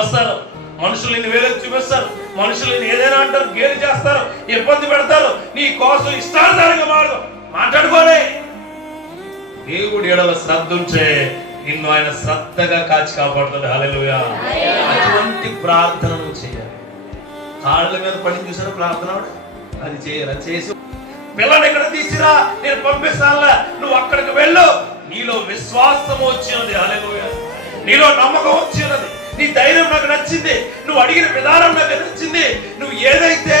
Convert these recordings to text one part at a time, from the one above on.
వస్తారు, మనుషులు నిన్ను వేలకు చూపిస్తారు, మనుషులు ఏదైనా అంటారు, గేలి చేస్తారు, ఇబ్బంది పెడతారు. నీ కోసం ఇష్టానుసారంగా మాట్లాడుకోలే. దేవుడి ఎడల శ్రద్ధ ఉంటే నిన్ను ఆయన శ్రద్ధగా కాచి కాపాడుతాడు. హల్లెలూయా. అటువంటి ప్రార్థన నువ్వు చేయాలి. కాళ్ళ మీద పడి చూసారు ప్రార్థన, అది చేయరా? చేసి పిల్లలు ఎక్కడ తీసిరా, నేను పంపిస్తానులే, నువ్వు అక్కడికి వెళ్ళు. నీలో విశ్వాసం వచ్చినది. హల్లెలూయా. నీలో నమ్మకం వచ్చినది. నీ ధైర్యం నాకు నచ్చింది. నువ్వు అడిగిన విధానం నాకు నచ్చింది. నువ్వు ఏదైతే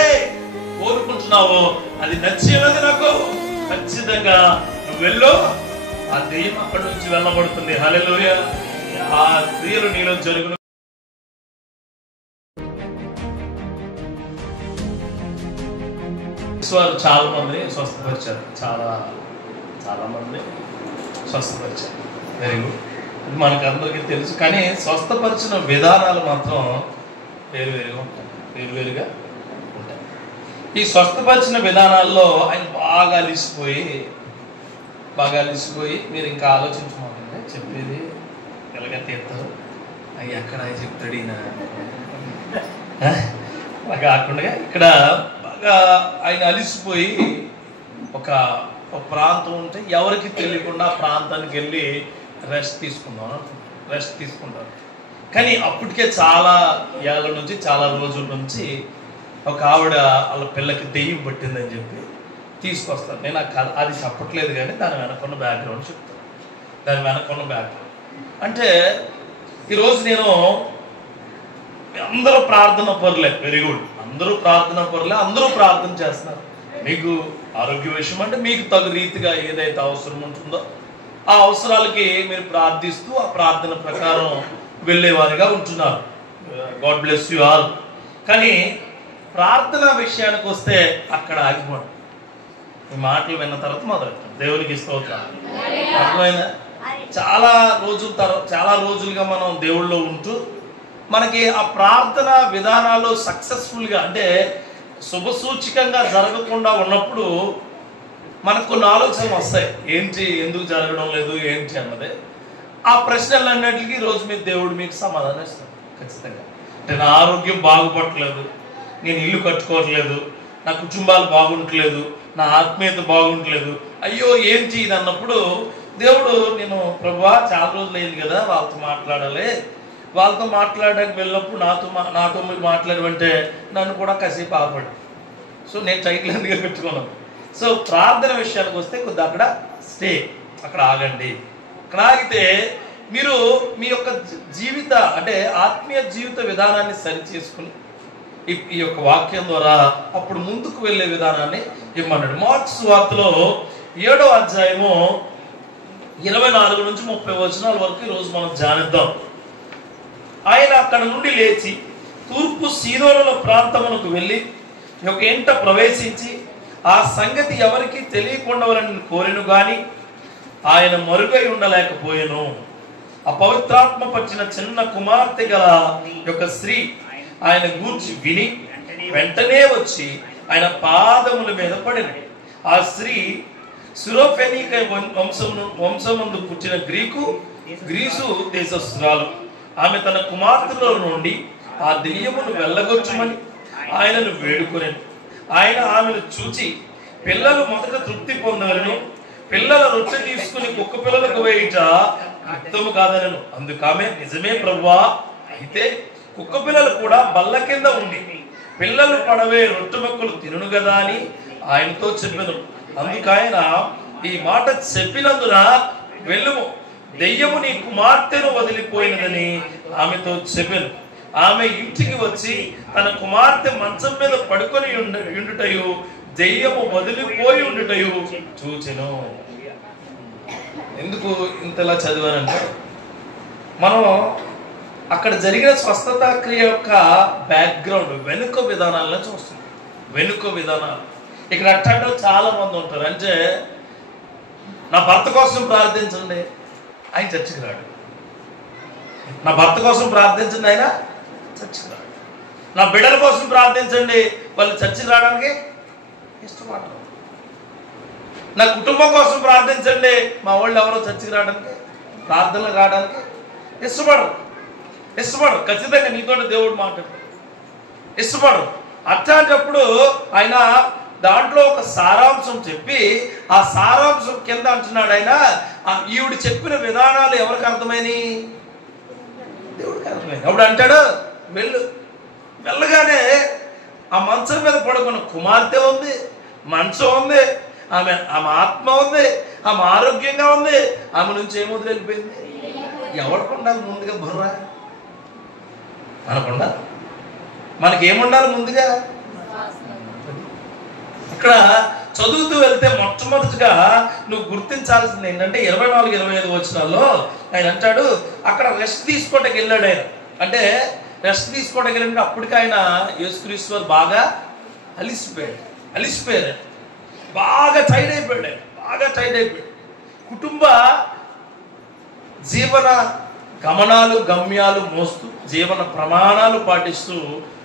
కోరుకుంటున్నావో అది నచ్చినది నాకు. ఖచ్చితంగా నువ్వు వెళ్ళు, ఆ దెయ్యం అక్కడి నుంచి వెళ్ళబడుతుంది. హల్లెలూయా. ఆ క్రియలు నీలో జరుగును. చాలా మంది స్వస్థపరిచారు, చాలా మంది స్వస్థపరిచారు. Very good. అది మనకు అందరికీ తెలుసు. కానీ స్వస్థపరిచిన విధానాలు మాత్రం వేరువేరుగా ఉంటాయి. ఈ స్వస్థపరిచిన విధానాల్లో ఆయన బాగా అలిసిపోయి మీరు ఇంకా ఆలోచించమంటే చెప్పేది ఎలాగ తీస్తారు, అవి ఎక్కడ చెప్తాడు ఈయన అలా కాకుండా ఇక్కడ బాగా ఆయన అలిసిపోయి ఒక ప్రాంతం ఉంటే ఎవరికి తెలియకుండా ఆ ప్రాంతానికి వెళ్ళి రెస్ట్ తీసుకుంటారు. కానీ అప్పటికే చాలా ఏళ్ళ నుంచి, చాలా రోజుల నుంచి ఒక ఆవిడ వాళ్ళ పిల్లకి దెయ్యం పట్టిందని చెప్పి తీసుకొస్తాను. నేను అది చెప్పట్లేదు, కానీ దాని వెనకున్న బ్యాక్గ్రౌండ్ చెప్తాను. దాని వెనకున్న బ్యాక్గ్రౌండ్ అంటే ఈరోజు నేను అందరూ ప్రార్థన పరులే. Very good. అందరూ ప్రార్థన పరులే, అందరూ ప్రార్థన చేస్తున్నారు. మీకు ఆరోగ్య విషయం అంటే మీకు తగు రీతిగా ఏదైతే అవసరం ఉంటుందో ఆ అవసరాలకి మీరు ప్రార్థిస్తూ ఆ ప్రార్థన ప్రకారం వెళ్ళేవారిగా ఉంటున్నారు. God bless you all. కానీ ప్రార్థన విషయానికి వస్తే అక్కడ ఆగిపోండి. ఈ మాటలు విన్న తర్వాత మొదలెట్టాం. దేవునికి స్తోత్రం. అర్థమైందా? చాలా రోజులుగా మనం దేవుళ్ళలో ఉంటూ మనకి ఆ ప్రార్థన విధానాలు సక్సెస్ఫుల్గా అంటే శుభసూచికంగా జరగకుండా ఉన్నప్పుడు మనకు కొన్ని ఆలోచనలు వస్తాయి. ఏంటి, ఎందుకు జరగడం లేదు ఏంటి అన్నదే. ఆ ప్రశ్నలన్నిటికీ ఈరోజు మీ దేవుడు మీకు సమాధానం ఇస్తాడు ఖచ్చితంగా. అంటే నా ఆరోగ్యం బాగుపడట్లేదు, నేను ఇల్లు కట్టుకోవట్లేదు, నా కుటుంబాలు బాగుంటలేదు, నా ఆత్మీయత బాగుంటలేదు, అయ్యో ఏంటి ఇది అన్నప్పుడు దేవుడు నేను ప్రభువా చాలా రోజులు అయింది కదా వాళ్ళతో మాట్లాడాలి, వాళ్ళతో మాట్లాడడానికి వెళ్ళినప్పుడు నాతో మీరు మాట్లాడమంటే నన్ను కూడా కాసేపు ఆపండి. సో నేను టైటిల్ ఎందుకు పెట్టుకున్నాను. సో ప్రార్థన విషయానికి వస్తే కొద్దిగా అక్కడ అక్కడ ఆగండి. అక్కడ ఆగితే మీరు మీ యొక్క జీవిత అంటే ఆత్మీయ జీవిత విధానాన్ని సరి చేసుకుని ఈ యొక్క వాక్యం ద్వారా అప్పుడు ముందుకు వెళ్ళే విధానాన్ని ఇమ్మన్నాడు. మార్కు సువార్తలో 7వ అధ్యాయము 24 నుంచి 30 వచనాల వరకు ఈరోజు మనం ధ్యానిద్దాం. ఆయన అక్కడ నుండి లేచి తూర్పు సీదోనుల ప్రాంతమునకు వెళ్ళి ఒక ఇంట ప్రవేశించి ఆ సంగతి ఎవరికి తెలియకుండా కోరెను గాని ఆయన మరుగై ఉండలేకపోయెను. అపవిత్రాత్మ పట్టిన చిన్న కుమార్తె గల యొక్క స్త్రీ ఆయన గూర్చి విని వెంటనే వచ్చి ఆయన పాదముల మీద పడినది. ఆ స్త్రీ సిరోఫెనీక వంశమందు పుట్టిన గ్రీసు దేశస్తురాలు. ఆమె తన కుమార్తెలో నుండి ఆ దెయ్యమును వెళ్ళగొచ్చమని ఆయనను వేడుకొనెను. ఆయన ఆమెను చూచి పిల్లలు మొదట తృప్తి పొందవలను, పిల్లల రొట్టె తీసుకుని కుక్క పిల్లలకు వేయుట యుక్తము కాదనను. అందుకామె నిజమే ప్రభువా, అయితే కుక్క పిల్లలు కూడా బల్ల కింద ఉండి పిల్లలు పడవే రొట్టె మొక్కలు తినును కదా అని ఆయనతో చెప్పెను. అందుకైన ఈ మాట చెప్పినందున వెళ్ళుము, దెయ్యము నీ కుమార్తెను వదిలిపోయినదని ఆమెతో చెప్పెను. ఆమె ఇంటికి వచ్చి తన కుమార్తె మంచం మీద పడుకొని ఉండుటయు దెయ్యము వదిలిపోయి ఉండుటయు చూచెను. ఎందుకు ఇంతలా చదివానంటే మనం అక్కడ జరిగిన స్వస్థత క్రియ యొక్క బ్యాక్గ్రౌండ్ వెనుక విధానాలను చూస్తుంది. వెనుక విధానాలు ఇక్కడ అట్టంటే చాలా మంది ఉంటారు. అంటే నా భర్త కోసం ప్రార్థించండి, ఆయన చర్చికి రాడు. నా భర్త కోసం ప్రార్థించండి, ఆయన చర్చికి రాడు. నా బిడ్డల కోసం ప్రార్థించండి, వాళ్ళు చర్చికి రావడానికి ఇష్టపడరు. నా కుటుంబం కోసం ప్రార్థించండి, మా వాళ్ళు ఎవరో చర్చికి రావడానికి ప్రార్థనలు రావడానికి ఇష్టపడరు. ఇష్టపడరు. ఖచ్చితంగా నీతో దేవుడు మాట్లాడతాడు, ఇష్టపడరు. అట్లాంటప్పుడు ఆయన దాంట్లో ఒక సారాంశం చెప్పి ఆ సారాంశం కింద అంటున్నాడు ఆయన, ఈవిడ చెప్పిన విధానాలు ఎవరికి అర్థమైనవి? దేవుడికి అర్థమైంది. అప్పుడు అంటాడు వెళ్ళు. వెళ్ళగానే ఆ మంచం మీద పడుకున్న కుమార్తె ఉంది, మంచం ఉంది, ఆమె ఆత్మ ఉంది, ఆమె ఆరోగ్యంగా ఉంది. ఆమె నుంచి ఏం వదిలి వెళ్ళిపోయింది? ఎవరికి ఉండాలి ముందుగా బుర్ర? మనకు ఉండాలి. మనకేముండాలి ముందుగా? ఇక్కడ చదువుతూ వెళ్తే మొట్టమొదటిగా నువ్వు గుర్తించాల్సింది ఏంటంటే 24-25 వచనాల్లో ఆయన అంటాడు, అక్కడ రెస్ట్ తీసుకోవడానికి వెళ్ళాడు ఆయన. అంటే రెస్ట్ తీసుకోవడానికి వెళ్ళినప్పుడు అప్పటికి ఆయన యేసుక్రీస్తు వారు బాగా అలిసిపోయారు, బాగా టైర్డ్ అయిపోయాడు. కుటుంబ జీవన గమనాలు గమ్యాలు మోస్తూ జీవన ప్రమాణాలు పాటిస్తూ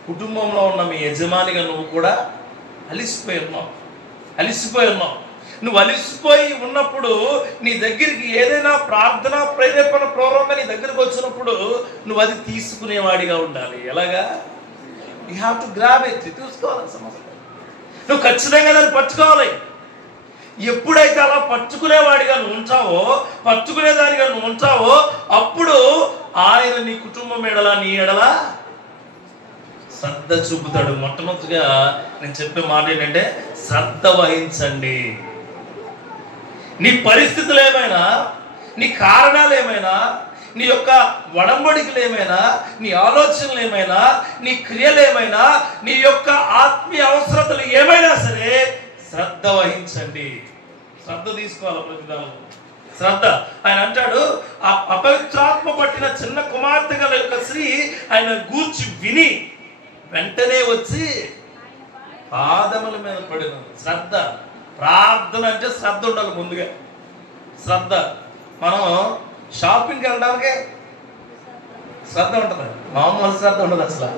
కుటుంబంలో ఉన్న మీ యజమానిగా నువ్వు కూడా అలిసిపోయి ఉన్నావు. నువ్వు అలిసిపోయి ఉన్నప్పుడు నీ దగ్గరికి ఏదైనా ప్రార్థన ప్రేరేపణ పూర్వకంగా నీ దగ్గరికి వచ్చినప్పుడు నువ్వు అది తీసుకునేవాడిగా ఉండాలి. ఎలాగా? You have to grab it. చూసుకోవాలి సమస్య. నువ్వు ఖచ్చితంగా దాన్ని పట్టుకోవాలి. ఎప్పుడైతే అలా పట్టుకునేవాడిగా నువ్వు ఉంటావో అప్పుడు ఆయన నీ కుటుంబం ఎడల నీ ఎడల శ్రద్ధ చూపుతాడు. మొట్టమొదటిగా నేను చెప్పే మాట ఏంటంటే శ్రద్ధ వహించండి. నీ పరిస్థితులు ఏమైనా, నీ కారణాలు ఏమైనా, నీ యొక్క వడంబడికలు ఏమైనా, నీ ఆలోచనలు ఏమైనా, నీ క్రియలు ఏమైనా, నీ యొక్క ఆత్మీయ అవసరతలు ఏమైనా సరే శ్రద్ధ వహించండి. శ్రద్ధ తీసుకోవాలి ప్రతిదానం. శ్రద్ధ. ఆయన అంటాడు, ఆ అపవిత్రాత్మ పట్టిన చిన్న కుమార్తె గల యొక్క స్త్రీ ఆయన గూర్చి విని వెంటనే వచ్చి పాదముల మీద పడిన. శ్రద్ధ. ప్రార్థన అంటే శ్రద్ధ ఉండాలి ముందుగా. శ్రద్ధ. మనం షాపింగ్కి వెళ్ళడానికి శ్రద్ధ ఉంటుంది, మామూలు శ్రద్ధ ఉండదు అసలు.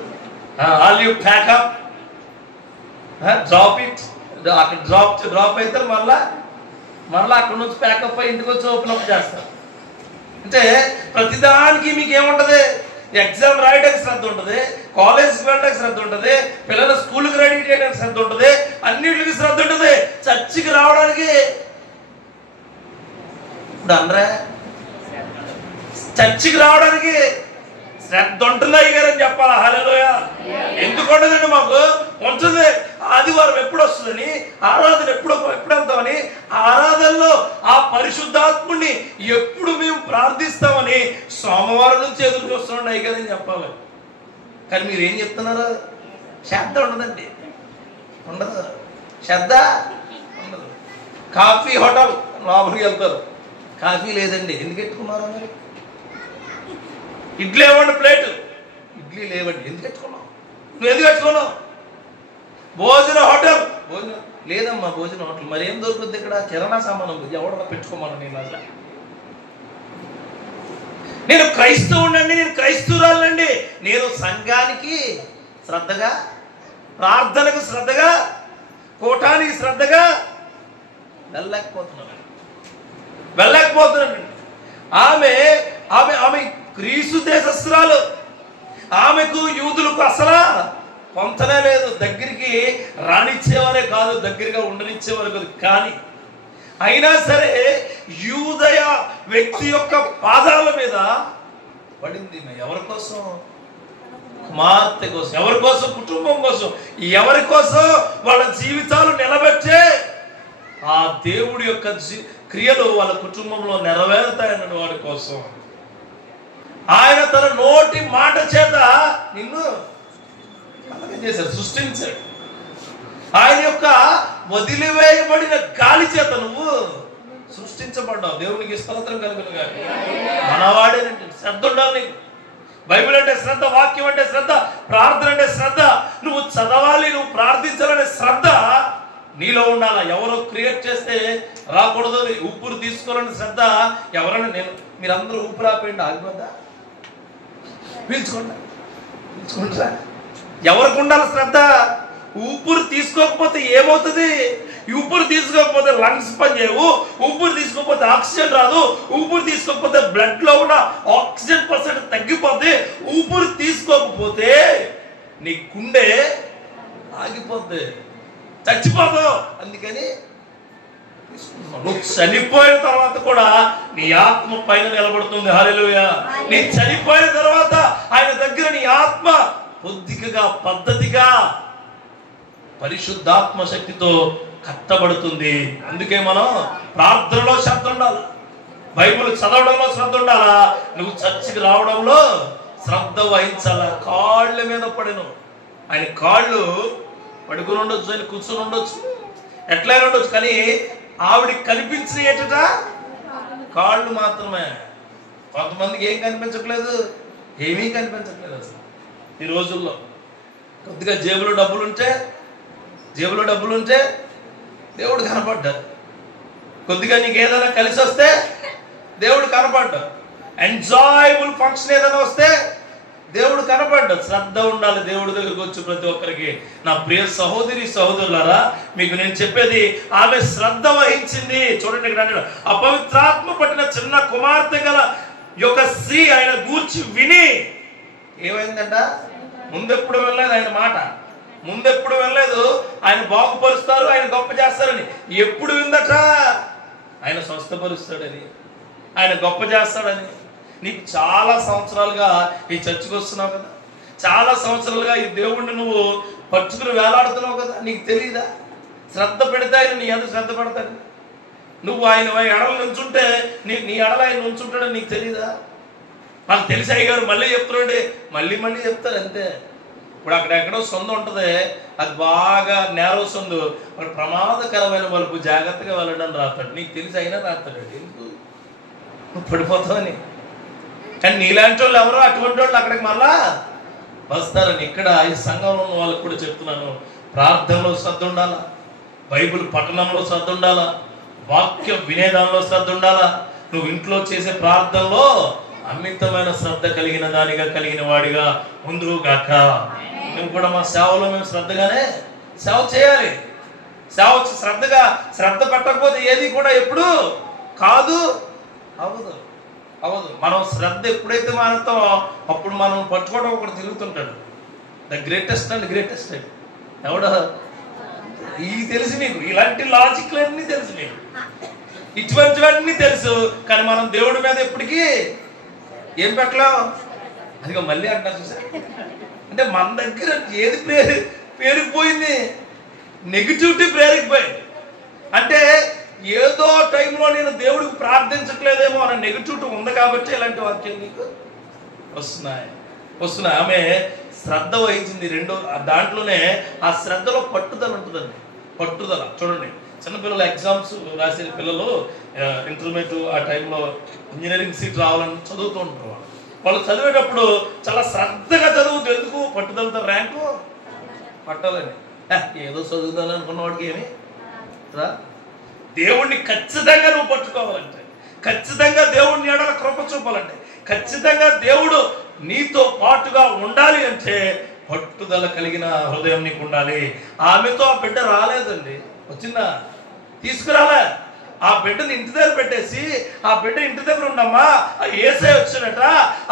All you pack up, drop it, అక్కడ డ్రాప్ అయితే మళ్ళా అక్కడ నుంచి ప్యాకప్ అయ్యి ఇంటికి వచ్చి ఓపెన్ అప్ చేస్తారు. అంటే ప్రతిదానికి మీకు ఏముంటది? ఎగ్జామ్ రాయడానికి శ్రద్ధ ఉంటుంది, కాలేజ్కి వెళ్ళడానికి శ్రద్ధ ఉంటుంది, పిల్లల స్కూల్కి రెడీ చేయడానికి శ్రద్ధ ఉంటుంది, అన్నిటికి శ్రద్ధ ఉంటుంది. చర్చికి రావడానికి ఇప్పుడు అనరా, చర్చికి రావడానికి శ్రద్ధ ఉంటుంది అయ్యారని చెప్పాలా? హల్లెలూయా. ఎందుకు ఉండదండి? మాకు ఉంటుంది. ఆదివారం ఎప్పుడు వస్తుందని, ఆరాధన ఎప్పుడు వెళ్తామని, ఆరాధనలో ఆ పరిశుద్ధాత్ముడిని ఎప్పుడు మేము ప్రార్థిస్తామని సోమవారం నుంచి ఎదురు చూస్తున్నాం అయ్యారని చెప్పాలి. కానీ మీరు ఏం చెప్తున్నారు? శ్రద్ధ ఉండదండి, ఉండదు. శ్రద్ధ ఉండదు. కాఫీ హోటల్ లోపలికి వెళ్తారు, కాఫీ లేదండి. ఎందుకు ఎట్టుకున్నారు మీరు? ఇడ్లీ ఇవ్వండి ప్లేటు, ఇడ్లీ లేవండి. ఎందుకు ఎట్టుకున్నావు? నువ్వు ఎందుకు ఎట్టుకున్నావు? భోజన హోటల్, భోజనం లేదమ్మా భోజన హోటల్. మరి ఏం దొరుకుతుంది ఇక్కడ? కిరాణా సామాన్ ఉంది, ఎవడన్నా పెట్టుకోమను. నేను క్రైస్తవునండి, నేను క్రైస్తవురాలండి, నేను సంఘానికి శ్రద్ధగా, ప్రార్థనకు శ్రద్ధగా, కూటానికి శ్రద్ధగా వెళ్ళలేకపోతున్నానండి. ఆమె గ్రీసు దేశస్తురాలు. ఆమెకు యూదులకు అసలు పొంతనే లేదు. దగ్గరికి రానిచ్చేవారే కాదు, దగ్గరగా ఉండనిచ్చేవారు కాదు. కానీ అయినా సరే యూదయ వ్యక్తి యొక్క పాదాల మీద పడింది. ఎవరి కోసం? కుమార్తె కోసం. ఎవరి కోసం? కుటుంబం కోసం. ఎవరి కోసం? వాళ్ళ జీవితాలు నిలబెట్టే ఆ దేవుడి యొక్క క్రియలు వాళ్ళ కుటుంబంలో నెరవేరుతాయన్న వాడి కోసం ఆయన తన నోటి మాట చేత నిన్ను చేశాడు, సృష్టించాడు. ఆయన యొక్క వదిలివేయబడిన గాలి చేత నువ్వు సృష్టించబడ్డావు. దేవునికి స్తోత్రం కలుగును గాక. మనవాడేనంటే శ్రద్ధ ఉండాలి నీకు. బైబిల్ అంటే శ్రద్ధ, వాక్యం అంటే శ్రద్ధ, ప్రార్థన అంటే శ్రద్ధ. నువ్వు చదవాలి, నువ్వు ప్రార్థించాలనే శ్రద్ధ నీలో ఉండాలా. ఎవరో క్రియేట్ చేస్తే రాకూడదు. ఊపిరి తీసుకోవాలని శ్రద్ధ ఎవరైనా, మీరందరూ ఊపిరి ఆపేయండి, ఆగిపోద్దా? పీల్చుకుంటారా? ఎవరికి ఉండాలి శ్రద్ధ? ఊపిరి తీసుకోకపోతే ఏమవుతుంది? ఊపిరి తీసుకోకపోతే లంగ్స్ పని చేయవు, ఊపిరి తీసుకోకపోతే ఆక్సిజన్ రాదు, ఊపిరి తీసుకోకపోతే బ్లడ్ లో ఉన్న ఆక్సిజన్ పర్సెంట్ తగ్గిపోతే, ఊపిరి తీసుకోకపోతే నీ గుండె ఆగిపోద్ది, చచ్చిపోతావు. అందుకని నువ్వు చనిపోయిన తర్వాత కూడా నీ ఆత్మ పైన నిలబడుతుంది. హల్లెలూయా. నీ చనిపోయిన తర్వాత ఆయన దగ్గర నీ ఆత్మ పొద్దికగా పద్ధతిగా పరిశుద్ధాత్మ శక్తితో కట్టబడుతుంది. అందుకే మనం ప్రార్థనలో శ్రద్ధ ఉండాలి, బైబిల్ చదవడంలో శ్రద్ధ ఉండాలా, నువ్వు చర్చికి రావడంలో శ్రద్ధ వహించాలా. కాళ్ళ మీద పడిను, ఆయన కాళ్ళు పడుకుని ఉండొచ్చు, ఆయన కూర్చొని ఉండొచ్చు, ఎట్లయినా ఉండొచ్చు, కానీ ఆవిడికి కనిపించేట కాళ్ళు మాత్రమే. కొంతమందికి ఏం కనిపించట్లేదు, ఏమీ కనిపించట్లేదు అసలు ఈ రోజుల్లో. కొద్దిగా జేబులో డబ్బులుంటే దేవుడు కనపడ్డాడు, కొద్దిగా నీకు ఏదైనా కలిసి వస్తే దేవుడు కనపడ్డాడు, ఎంజాయబుల్ ఫంక్షన్ ఏదైనా వస్తే దేవుడు కనపడ్డాడు. శ్రద్ధ ఉండాలి దేవుడి దగ్గరకు వచ్చి ప్రతి ఒక్కరికి. నా ప్రియ సహోదరి సహోదరులారా, మీకు నేను చెప్పేది, ఆమె శ్రద్ధ వహించింది. చూడండి ఇక్కడ, అపవిత్రాత్మ పట్టిన చిన్న కుమార్తె గల యొక్క స్త్రీ ఆయన గూర్చి విని ఏమైందంట, ముందెప్పుడు వెళ్ళలేదు ఆయన మాట, ముందెప్పుడు వెళ్ళలేదు ఆయన బాగుపరుస్తారు, ఆయన గొప్ప చేస్తారని. ఎప్పుడు విందట, ఆయన స్వస్థపరుస్తాడని, ఆయన గొప్ప చేస్తాడని. నీకు చాలా సంవత్సరాలుగా ఈ చర్చకు వస్తున్నావు కదా, చాలా సంవత్సరాలుగా ఈ దేవుణ్ణి నువ్వు పట్టుకుని వేలాడుతున్నావు కదా, నీకు తెలియదా? శ్రద్ధ పెడితే ఆయన నీ అంత శ్రద్ధ పడతాడు. నువ్వు ఆయన ఎడలు నుంచుంటే నీ ఎడల ఆయన నుంచుంటాడని నీకు తెలియదా? నాకు తెలిసి అయ్యారు మళ్ళీ చెప్తున్నాండి, మళ్ళీ చెప్తారు అంతే. ఇప్పుడు అక్కడెక్కడో సొంత ఉంటుంది, అది బాగా నేరో సొందు, మరి ప్రమాదకరమైన వలుపు, జాగ్రత్తగా వెళ్ళడం రాస్తాడు. నీకు తెలిసి అయినా రాస్తాడు, ఎందుకు నువ్వు పడిపోతావని. కానీ నీలాంటి వాళ్ళు ఎవరో అటువంటి వాళ్ళు అక్కడికి మళ్ళా వస్తారని. ఇక్కడ ఈ సంఘంలో ఉన్న వాళ్ళకి కూడా చెప్తున్నాను, ప్రార్థనలో శ్రద్ధ ఉండాలా, బైబిల్ పఠనంలో శ్రద్ధ ఉండాలా, వాక్య వినేదానంలో శ్రద్ధ ఉండాలా. నువ్వు ఇంట్లో చేసే ప్రార్థనలో అమితమైన శ్రద్ధ కలిగిన వాడిగా ముందుకు గాక. మేము కూడా మా సేవలో మేము శ్రద్ధగానే సేవ చేయాలి. శ్రద్ధ పెట్టకపోతే ఏది కూడా ఎప్పుడు కాదు, అవ్వదు. మనం శ్రద్ధ ఎప్పుడైతే మానుతామో అప్పుడు మనం పట్టుకోవడం ఒకటి తిరుగుతుంటాడు. ద గ్రేటెస్ట్ ఎవడ ఇది తెలుసు మీకు, ఇలాంటి లాజిక్లన్నీ తెలుసు మీకు, ఇటువంటివన్నీ తెలుసు. కానీ మనం దేవుడి మీద ఎప్పటికీ ఏం పెట్టలేం. అదిగో మళ్ళీ అంటారు చూసారు, అంటే మన దగ్గర ఏది పేరుకుపోయింది, నెగిటివిటీ పేరుకుపోయింది. అంటే ఏదో టైంలో నేను దేవుడికి ప్రార్థించట్లేదేమో అనే నెగిటివిటీ ఉంది కాబట్టి ఇలాంటి వాక్యాలు నీకు వస్తున్నాయి. ఆమె శ్రద్ధ వహించింది. దాంట్లోనే ఆ శ్రద్ధలో పట్టుదల ఉంటుందండి, పట్టుదల. చూడండి, చిన్నపిల్లలు ఎగ్జామ్స్ రాసే పిల్లలు ఇంటర్మీడియట్ ఆ టైంలో ఇంజనీరింగ్ సీట్ రావాలని చదువుతూ ఉంటారు. వాళ్ళు చదివేటప్పుడు చాలా శ్రద్ధగా చదువుతూ, ఎందుకు పట్టుదలతో ర్యాంకు పట్టాలని. ఏదో చదువుతాను అనుకున్న వాడికి ఏమి రా. దేవుణ్ణి ఖచ్చితంగా నువ్వు పట్టుకోవాలంటే, ఖచ్చితంగా దేవుణ్ణి ఎడల కృప చూపాలంటే, ఖచ్చితంగా దేవుడు నీతో పాటుగా ఉండాలి అంటే పట్టుదల కలిగిన హృదయం నీకు ఉండాలి. ఆమెతో ఆ బిడ్డ రాలేదండి, వచ్చిందా? తీసుకురాలే. ఆ బిడ్డని ఇంటి దగ్గర పెట్టేసి, ఆ బిడ్డ ఇంటి దగ్గర ఉండమ్మా, ఆ యేసయ్య వచ్చాడట,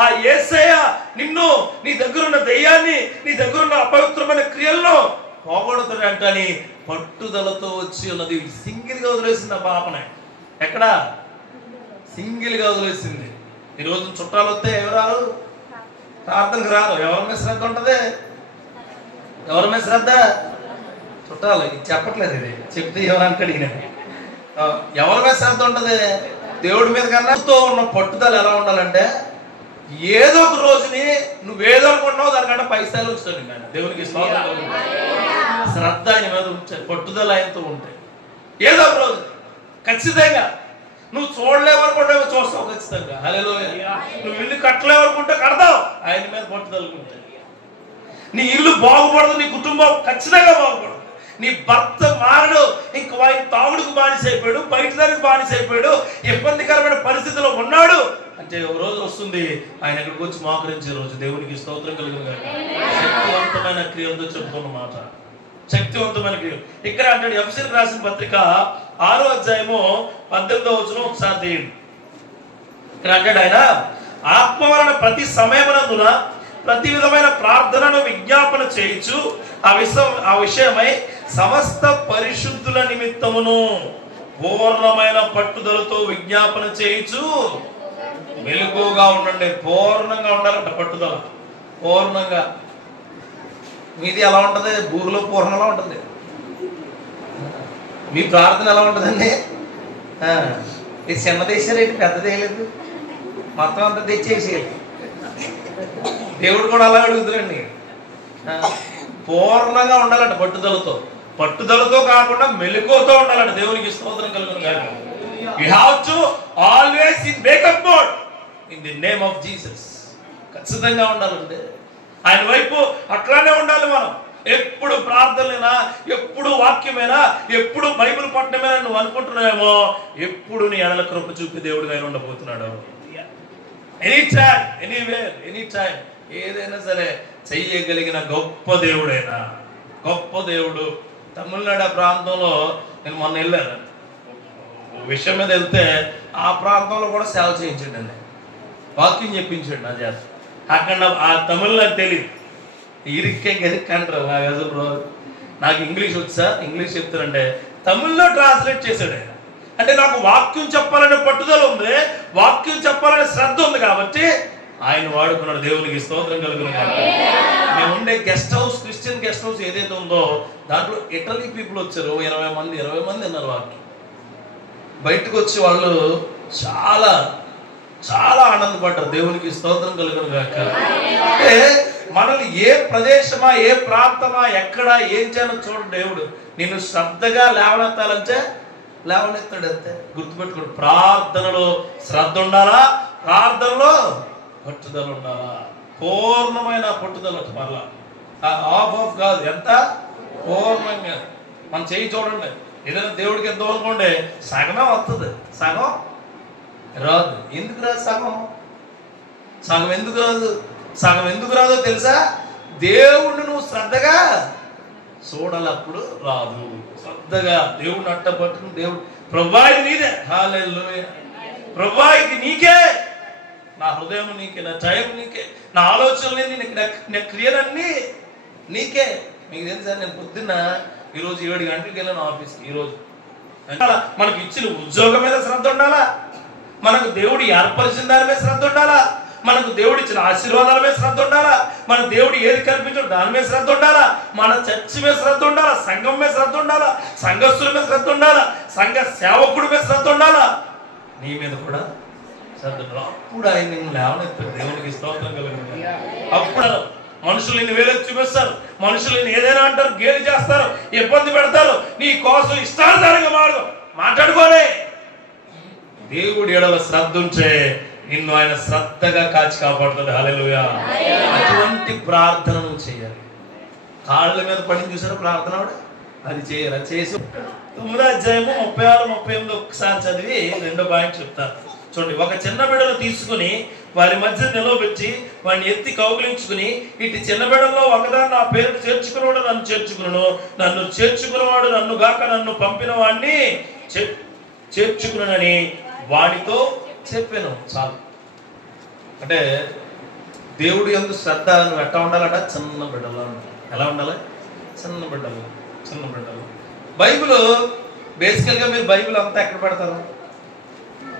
ఆ యేసయ్య నిన్ను, నీ దగ్గర ఉన్న దెయ్యాన్ని, నీ దగ్గర ఉన్న అపవిత్రమైన క్రియలను పోగొడుతాడంట అని పట్టుదలతో వచ్చి ఉన్నది. సింగిల్గా వదిలేసింది ఆ పాపనే. ఎక్కడ? సింగిల్గా వదిలేసింది. ఈరోజు చుట్టాలు వస్తే ఎవరారు ప్రార్థనకు రారు. ఎవరి మీద శ్రద్ధ ఉంటుంది? ఎవరి మీద శ్రద్ధ? చుట్టాలు. ఇది చెప్పట్లేదు, ఇది చెప్తే ఎవరంటే అడిగిన ఎవరి మీద శ్రద్ధ ఉంటుంది? దేవుడి మీద కన్నా ఉన్న పట్టుదల ఎలా ఉండాలంటే, ఏదో ఒక రోజుని నువ్వేదో అనుకుంటున్నావు దానికంటే పైసలు వస్తాడు కానీ దేవునికి శ్రద్ధ ఆయన మీద ఉంచాలి, పట్టుదల ఆయనతో ఉంటాయి. ఏదో ఒక రోజు ఖచ్చితంగా నువ్వు చూడలేవనుకుంటావు, చూస్తావు ఖచ్చితంగా. హల్లెలూయా. నువ్వు ఇల్లు కట్టలేవనుకుంటే కడతావు, ఆయన మీద పట్టుదలుకుంటాయి. నీ ఇల్లు బాగుపడదు, నీ కుటుంబం ఖచ్చితంగా బాగుపడదు. నీ భర్త మారడు, ఇంక ఆయన తాగుడుకు బానిస అయిపోయాడు, బయట దానికి బానిస అయిపోయాడు, ఇబ్బందికరమైన పరిస్థితిలో ఉన్నాడు అంటే ఒక రోజు వస్తుంది ఆయన ఎక్కడికి వచ్చి మోకరించే రోజు. దేవునికి స్తోత్రం కలుగును గాక. శక్తివంతమైన క్రియలతో చెప్తున్న మాట, శక్తివంతమైన క్రియలు. ఇక్కడ అంటాడు ఎఫెసీయులకు రాసిన పత్రిక 6వ అధ్యాయము 18వ వచనం ఒకసారి తీయండి. ఇక్కడ అంటాడు ఆయన, ఆత్మ వలన ప్రతి సమయమునందున ప్రతి విధమైన ప్రార్థనను విజ్ఞాపన చేయించు ఆ విషయమై సమస్త పరిశుద్ధుల నిమిత్తమును పూర్ణమైన పట్టుదలతో విజ్ఞాపన చేయించు మెలకువగా ఉండండి. పూర్ణంగా ఉండాలంట, పట్టుదల పూర్ణంగా. మీది ఎలా ఉంటుంది? బూరులో పూర్ణంగా ఉంటుంది. మీ ప్రార్థన ఎలా ఉంటుందండి? ఇది చిన్న దేశాలేంటి, పెద్దదే లేదు, మొత్తం అంతా తెచ్చేసేయాలి. దేవుడు కూడా అలా అడుగుతారండి. పూర్ణంగా ఉండాలంట, పట్టుదలతో కాకుండా మెలకువతో ఉండాలంట. దేవునికి స్తోత్రం కలుగును గాక. You have to always in wake up mode in the name of Jesus. ఖచ్చితంగా ఉండాలంటే ఆయన వైపు అట్లానే ఉండాలి మనం. ఎప్పుడు ప్రార్థనైనా, ఎప్పుడు వాక్యమైనా, ఎప్పుడు బైబిల్ పట్టణమైనా నువ్వు అనుకుంటున్నావేమో, ఎప్పుడు నీ ఎడల కృప చూపి దేవుడిగా ఆయన ఉండబోతున్నాడు. Any time, anywhere, any time, ఏదైనా సరే చెయ్యగలిగిన గొప్ప దేవుడైనా, గొప్ప దేవుడు. తమిళనాడు ప్రాంతంలో నేను మొన్న వెళ్ళాను, విషయం మీద వెళ్తే ఆ ప్రాంతంలో కూడా సేవ చేయించండి అండి, వాకింగ్ చెప్పించండి నా చేత. అక్కడ ఆ తమిళ్ నాకు తెలియదు, ఇరిక్కే గెరిక్కంటారు నాకు అసలు. నాకు ఇంగ్లీష్ వచ్చా, ఇంగ్లీష్ చెప్తారంటే తమిళ్లో ట్రాన్స్లేట్ చేశాడు ఆయన. అంటే నాకు వాక్యం చెప్పాలనే పట్టుదల ఉంది, వాక్యం చెప్పాలనే శ్రద్ధ ఉంది కాబట్టి ఆయన వాడుకున్నాడు. దేవునికి స్తోత్రం కలుగును. మేము ఉండే guest house, Christian guest house ఏదైతే ఉందో దాంట్లో ఇటలీ పీపుల్ వచ్చారు. 20 మంది ఉన్నారు. వాక్యం బయటకు వచ్చి వాళ్ళు చాలా చాలా ఆనందపడ్డారు. దేవునికి స్తోత్రం కలుగును గాక. అంటే మనల్ని ఏ ప్రదేశమా, ఏ ప్రాంతమా, ఎక్కడ ఏం చేయాలో చూడు. దేవుడు నిన్ను శ్రద్ధగా లేవనెత్తాలంటే లేవనెత్తాడు అంతే. గుర్తుపెట్టుకోండి, ప్రార్థనలో శ్రద్ధ ఉండాలా, ప్రార్థనలో పట్టుదల ఉండాలా, పూర్ణమైన పట్టుదల. మరలా ఆఫ్ కాదు, ఎంత పూర్ణంగా. మనం చేయి చూడండి, ఏదైనా దేవుడికి ఎంతో అనుకోండి, సగమే వస్తుంది, సగం రాదు. ఎందుకు రాదు సగం ఎందుకు రాదు? సగం ఎందుకు రాదో తెలుసా? దేవుణ్ణి నువ్వు శ్రద్ధగా చూడాలి, అప్పుడు రాదు. శ్రద్ధగా దేవుడిని అట్ట పట్టుకుని, దేవుడు ప్రభువా ఇది నీదే, హల్లెలూయా, ప్రభువా ఇది నీకే, నా హృదయం నీకే, నా టైం నీకే, నా ఆలోచనలు, నా క్రియలన్నీ నీకే. మీకు తెలుసా, నేను పొద్దున్న ఈరోజు 7 గంటలకు వెళ్ళాను ఆఫీస్కి. ఈరోజు మనకు ఇచ్చిన ఉద్యోగం మీద శ్రద్ధ ఉండాలా, మనకు దేవుడు ఏర్పరిచిన దాని మీద శ్రద్ధ ఉండాలా, మనకు దేవుడు ఇచ్చిన ఆశీర్వాదాల మీద శ్రద్ధ ఉండాలా, మన దేవుడు ఏది కల్పించాడు దాని మీద శ్రద్ధ ఉండాలా, మన చర్చి మీద శ్రద్ధ ఉండాలా, సంఘం మీద శ్రద్ధ ఉండాలా, సంఘస్థుల మీద శ్రద్ధ ఉండాలా, సంఘ సేవకుడి మీద శ్రద్ధ ఉండాలా, నీ మీద కూడా శ్రద్ధ ఉండాలి. అప్పుడు ఆయన నిన్ను లేవనెత్తాడు. దేవునికి స్తోత్రం కలుగుతుంది. అప్పుడు మనుషులు నిన్ను వేలెత్తి చూపిస్తారు, మనుషులు నిన్ను ఏదైనా అంటారు, గేలి చేస్తారు, ఇబ్బంది పెడతారు, నీ కోసం ఇష్టానుసారంగా మాట్లాడుకోనే. దేవుడి ఎడల శ్రద్ధ ఉంటే నిన్ను ఆయన శ్రద్ధగా కాచి కాపాడుతాడు. హల్లెలూయా. అటువంటి ప్రార్థన నువ్వు చేయాలి. కాళ్ళ మీద పడి చూసారు ప్రార్థన, అది చేయాలి. అది చేసి 9వ అధ్యాయము 36, 38 ఒకసారి చదివి 2వ పాయింట్ చెప్తాను చూడండి. ఒక చిన్న బిడ్డను తీసుకుని వారి మధ్య నిలవబెట్టి వాడిని ఎత్తి కౌగిలించుకుని, ఇటు చిన్న బిడ్డల్లో ఒకదాన్ని నా పేరు చేర్చుకునేవాడు నన్ను చేర్చుకును, నన్ను చేర్చుకునేవాడు నన్ను గాక నన్ను పంపిన వాడిని చేర్చుకునని వాడితో చెప్పాను. చాలు. అంటే దేవుడు యందు శ్రద్ధ నువ్వు ఎట్లా ఉండాలట? చిన్న బిడ్డలో ఉండాలి. ఎలా ఉండాలి? చిన్న బిడ్డలు. బైబిల్ బేసికల్గా మీరు బైబిల్ అంతా ఎక్కడ పెడతారు?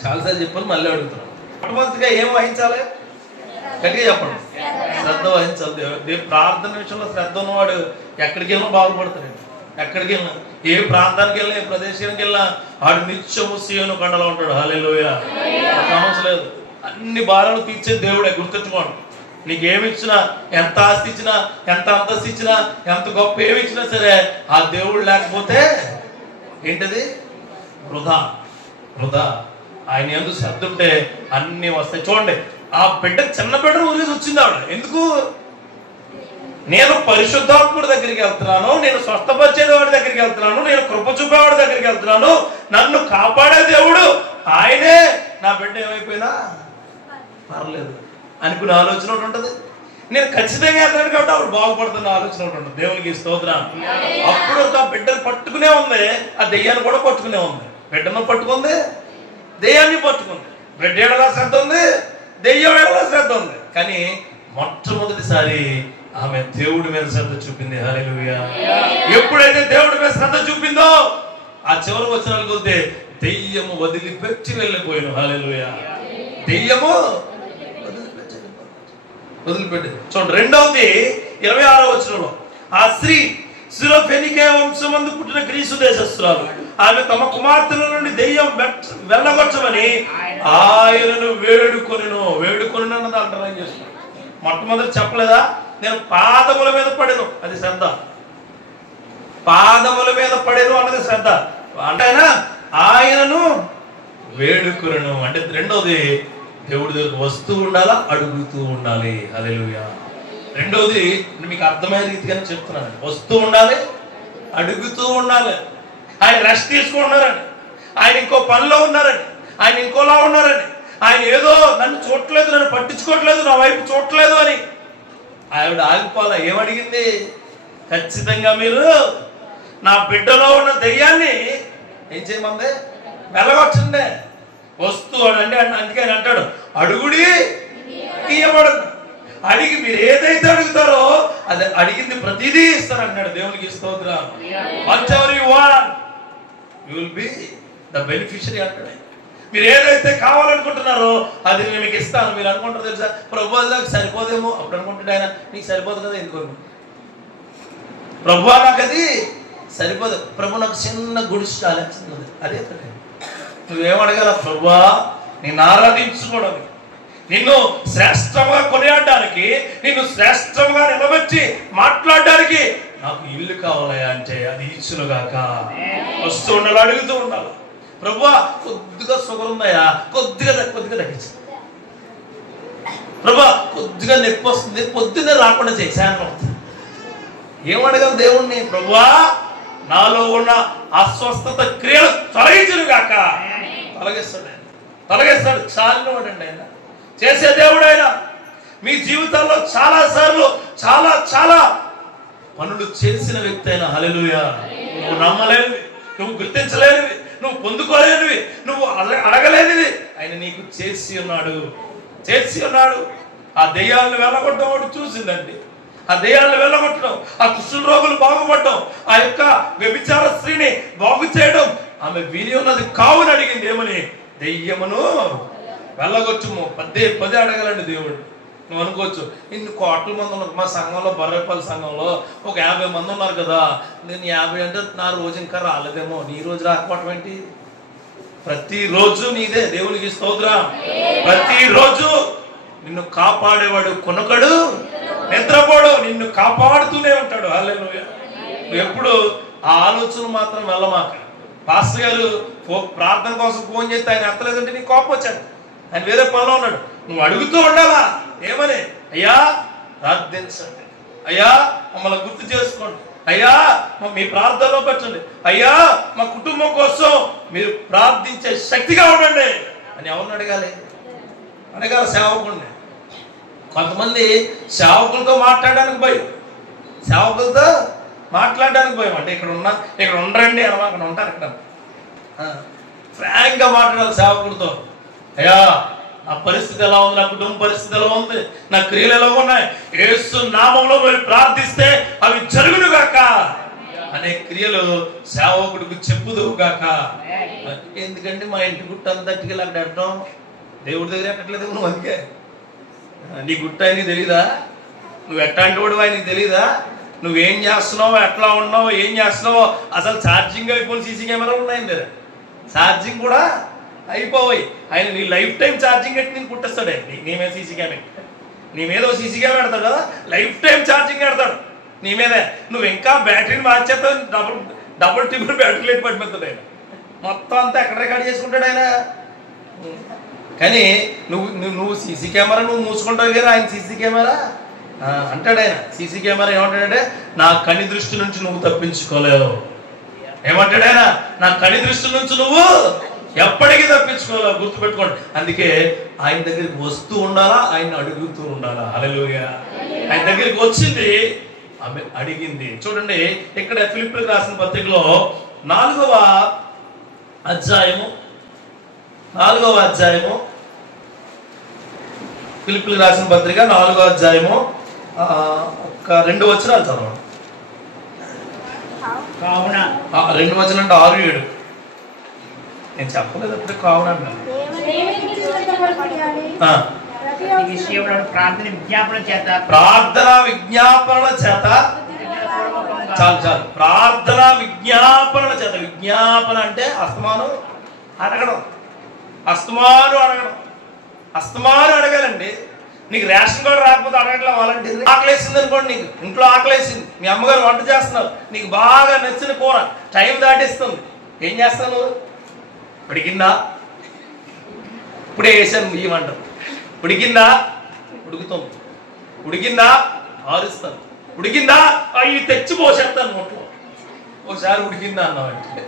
చాలాసార్లు చెప్పాను, మళ్ళీ అడుగుతున్నాను. మొట్టమొదటిగా ఏం వహించాలి? గట్టిగా చెప్పండి. శ్రద్ధ వహించాలి. ప్రార్థన విషయంలో శ్రద్ధ ఉన్నవాడు ఎక్కడికి వెళ్ళినా బాగుపడతాడు. ఎక్కడికి వెళ్ళినా, ఏ ప్రాంతానికి వెళ్ళినా, ఏ ప్రదేశానికి వెళ్ళినా ఆడు నిత్యము సీయోను కొండలో ఉంటాడు. హల్లెలూయా. సమస్య లేదు. అన్ని భారాలు తీర్చే దేవుడే. గుర్తుంచుకోండి, నీకేమి ఇచ్చినా, ఎంత ఆస్తి ఇచ్చినా, ఎంత అంతస్తు ఇచ్చినా, ఎంత గొప్ప ఏమి ఇచ్చినా సరే, ఆ దేవుడు లేకపోతే ఏంటది? వృధా. ఆయన ఎందుకు శ్రద్ధ ఉంటే అన్ని వస్తాయి. చూడండి, ఆ బిడ్డ చిన్న బిడ్డను వదిలేసి వచ్చింది ఆవిడ. ఎందుకు? నేను పరిశుద్ధాత్ముడి దగ్గరికి వెళ్తున్నాను, నేను స్వస్థపరిచేవాడి దగ్గరికి వెళ్తున్నాను, నేను కృప చూపేవాడి దగ్గరికి వెళ్తున్నాను, నన్ను కాపాడే దేవుడు ఆయనే. నా బిడ్డ ఏమైపోయినా పర్లేదు అనుకునే ఆలోచన ఉంటుంది. నేను ఖచ్చితంగా వెళ్తాను కాబట్టి అప్పుడు బాగుపడుతున్న ఆలోచన ఒకటి ఉంటుంది. దేవునికి స్తోత్రం. అప్పుడు ఒక బిడ్డను పట్టుకునే ఉంది, ఆ దెయ్యాన్ని కూడా పట్టుకునే ఉంది. బిడ్డను పట్టుకుంది, దెయ్యాన్ని పట్టుకుంది. బిడ్డ ఏడలా శ్రద్ధ ఉంది, దెయ్యం ఏడలా శ్రద్ధ ఉంది. కానీ మొట్టమొదటిసారి ఆమె దేవుడి మీద శ్రద్ధ చూపింది. హల్లెలూయా. ఎప్పుడైతే దేవుడి మీద శ్రద్ధ చూపిందో ఆ చివరి వచనాలు కొద్ది దెయ్యము వదిలిపెట్టి వెళ్ళిపోయాను. హల్లెలూయా. దెయ్యము వదిలిపెట్టి. చూడండి, రెండవది 26వ వచనంలో, ఆ స్త్రీ సిరోఫెనికే వంశమందు పుట్టిన గ్రీసు దేశస్తురాలు. ఆమె తమ కుమార్తెల నుండి దెయ్యం వెళ్ళగొచ్చమని ఆయనను వేడుకొనిను అన్నది అంటరాయం చేస్తున్నాను. మొట్టమొదటి చెప్పలేదా, నేను పాదముల మీద పడెను, అది శ్రద్ధ. పాదముల మీద పడెను అన్నది శ్రద్ధ. అంటే ఆయనను వేడుకొనెను అంటే రెండవది దేవుడి దగ్గర వస్తూ ఉండాలా, అడుగుతూ ఉండాలి. హల్లెలూయా. రెండవది మీకు అర్థమయ్యే రీతిగానే చెప్తున్నాను, వస్తూ ఉండాలి, అడుగుతూ ఉండాలి. ఆయన రెస్ట్ తీసుకుంటున్నారండి, ఆయన ఇంకో పనిలో ఉన్నారండి, ఆయన ఇంకోలా ఉన్నారండి, ఆయన ఏదో నన్ను చూడట్లేదు, నన్ను పట్టించుకోవట్లేదు, నా వైపు చూడట్లేదు అని ఆవిడ ఆగిపోవాలా. ఏమడిగింది? ఖచ్చితంగా మీరు నా బిడ్డలో ఉన్న దెయ్యాన్ని ఏం చేయమంది? వెళ్ళగొచ్చండి. వస్తూ అంటే అందుకే ఆయన అంటాడు, అడుగుడి ఇయ్యబడదు. అడిగి మీరు ఏదైతే అడుగుతారో అది అడిగింది ప్రతిదీ ఇస్తారు అంటాడు. దేవునికి స్తోత్రం. Whatever you want you will be the beneficiary అంటాడు. మీరు ఏదైతే కావాలనుకుంటున్నారో అది నేను మీకు ఇస్తాను. మీరు అనుకుంటారు తెలుసా, ప్రభు నాకు సరిపోదేమో. అప్పుడు అనుకుంటాడు ఆయన, నీకు సరిపోదు కదా, ఎందుకు అనుకుంటా, ప్రభు నాకు అది సరిపోదు, ప్రభు నాకు చిన్న గుడిసి ఆలోచిస్తున్నది, అదే కదా. నువ్వేమడగల, ప్రభువా నిన్ను ఆరాధించుకోవడానికి, నిన్ను శ్రేష్టంగా కొనియాడడానికి, నిన్ను శ్రేష్టంగా నిలబెట్టి మాట్లాడడానికి నాకు ఇల్లు కావాలయా అంటే అది ఇచ్చునుగాక. వస్తూ ఉండాలి, అడుగుతూ ఉండాలి. ప్రభువా కొద్దిగా షుగర్ ఉందయా, కొద్దిగా తగ్గించు. ప్రభువా కొద్దిగా నొప్పి వస్తుంది, పొద్దున్నే రాకుండా చేయి, సాయంత్రం అవుతుంది. ఏమడగల దేవుణ్ణి? ప్రభువా నాలో ఉన్న అస్వస్థత క్రియలు తొలగించునుగాక. తొలగిస్తాడు. చాలిన వాడండి ఆయన, చేసే దేవుడు ఆయన. మీ జీవితాల్లో చాలా సార్లు చాలా పనులు చేసిన వ్యక్తి అయినా. హల్లెలూయా. నువ్వు నమ్మలేనివి, నువ్వు గుర్తించలేనివి, నువ్వు పొందుకోలేనివి, నువ్వు అడగలేనివి ఆయన నీకు చేసి ఉన్నాడు. ఆ దెయ్యాలను వెళ్ళగొట్టడం వాడు చూసిందండి. ఆ దెయ్యాలను వెళ్ళగొట్టడం, ఆ కుష్ఠ రోగులు బాగుపడడం, ఆ యొక్క వ్యభిచార స్త్రీని బాగు చేయడం ఆమె వీరి ఉన్నది కావుని అడిగింది. ఏమని? దెయ్యమును వెళ్ళగొచ్చుము. పదే అడగాలండి దేవుడు. నువ్వు అనుకోవచ్చు, ఇన్ని కోట్ల మంది ఉన్నారు మా సంఘంలో, బర్రెపల్లి సంఘంలో ఒక 50 మంది ఉన్నారు కదా, నేను 50 అంటే నా రోజు ఇంకా రాలేదేమో. నీ రోజు రాకపోవటం ఏంటి? ప్రతిరోజు నీదే. దేవునికి స్తోత్రం. ప్రతిరోజు నిన్ను కాపాడేవాడు కొనకడు, నిద్రపోడు, నిన్ను కాపాడుతూనే ఉంటాడు. హల్లెలూయా. నువ్వు ఎప్పుడు ఆ ఆలోచన మాత్రం వెళ్ళమాక. పాస్టర్ గారు ప్రార్థన కోసం ఫోన్ చేస్తే ఆయన ఎత్తలేదంటే నీకు కోపం వచ్చాడు, ఆయన వేరే పనిలో ఉన్నాడు. నువ్వు అడుగుతూ ఉండాలా. ఏమని? అయ్యా ప్రార్థించండి, అయ్యా మమ్మల్ని గుర్తు చేసుకోండి, అయ్యా మీ ప్రార్థనలో పెట్టండి, అయ్యా మా కుటుంబం కోసం మీరు ప్రార్థించే శక్తిగా ఉండండి అని ఎవరిని అడగాలి? సేవకుడిని. కొంతమంది సేవకులతో మాట్లాడడానికి భయం, అంటే ఇక్కడ ఉండరండి అని అక్కడ ఉంటారు. ఇక్కడ ఫ్రాంక్గా మాట్లాడాలి సేవకులతో. అయ్యా నా పరిస్థితి ఎలా ఉంది, నా కుటుంబ పరిస్థితి ఎలా ఉంది, నా క్రియలు ఎలా ఉన్నాయి, యేసు నామములో మీరు ప్రార్థిస్తే అవి జరుగునుగాక అనే క్రియలు సేవకుడికి చెప్పుదువుగాక. ఎందుకంటే మా ఇంటి గుట్ట అంతటికి అక్కడ పెట్టడం, దేవుడి దగ్గర ఎక్కట్లేదు నువ్వు. అందుకే నీ గుట్ట ఆయనకి తెలీదా? నువ్వు ఎట్లాంటి వాడు ఆయనకి తెలీదా? నువ్వేం చేస్తున్నావో, ఎట్లా ఉన్నావో, ఏం చేస్తున్నావో. అసలు ఛార్జింగ్ అయిపోయిన సీసీ కెమెరాలు ఉన్నాయండి, ఛార్జింగ్ కూడా అయిపోయి. ఆయన నీ లైఫ్ టైం ఛార్జింగ్ పెట్టి నేను పుట్టిస్తాడే. నీ మీద సీసీ కెమెరా, నీ మీద సీసీ కెమెరా పెడతాడు కదా, లైఫ్ టైం ఛార్జింగ్ పెడతాడు నీ మీదే. నువ్వు ఇంకా బ్యాటరీని మార్చేస్తావు, డబుల్ ట్రిపుల్ బ్యాటరీలు ఎట్టి పడిపోతాడు ఆయన. మొత్తం అంతా ఎక్కడ రికార్డ్ చేసుకుంటాడు ఆయన. కానీ నువ్వు సీసీ కెమెరా నువ్వు మూసుకుంటావు కదా, ఆయన సీసీ కెమెరా అంటాడు. ఆయన సీసీ కెమెరా ఏమంటాడంటే, నా కని దృష్టి నుంచి నువ్వు తప్పించుకోలేవు. ఏమంటాడు ఆయన? నా కని దృష్టి నుంచి నువ్వు ఎప్పటికీ తప్పించుకోలేవు. గుర్తుపెట్టుకోండి. అందుకే ఆయన దగ్గరికి వస్తూ ఉండాలా, ఆయన అడుగుతూ ఉండాలా. హల్లెలూయా. ఆయన దగ్గరికి వచ్చింది, ఆమె అడిగింది. చూడండి ఇక్కడ ఫిలిప్పీయులకు రాసిన పత్రికలో 4వ అధ్యాయము ఫిలిప్పీయులకు రాసిన పత్రిక 4వ అధ్యాయము ఒక 2 వచనాలు చదవండి. కావున 2 వచనం అంటే 6-7. నేను చెప్పలేదు అప్పుడు కావున ప్రార్థన విజ్ఞాపన చేత చాలు ప్రార్థన విజ్ఞాపన చేత. విజ్ఞాపన అంటే అస్తమానం అడగడం, అస్తమానం అడగాలండి. నీకు రేషన్ కార్డు రాకపోతే అడగట్లా వాలంటీర్. ఆకలేసింది అనుకోండి, నీకు ఇంట్లో ఆకలేసింది, మీ అమ్మగారు వంట చేస్తున్నారు, నీకు బాగా నచ్చిన కూర టైం దాటిస్తుంది, ఏం చేస్తాను? ఉడికిందా? ఇప్పుడే వేసాను బియ్యం అంటారు. ఉడికిందా? ఉడుకుతాం. ఉడికిందా? ఆరుస్తాను. ఉడికిందా? అవి తెచ్చి పోసేస్తాను నోట్లో. ఒకసారి ఉడికిందా అన్నావంటే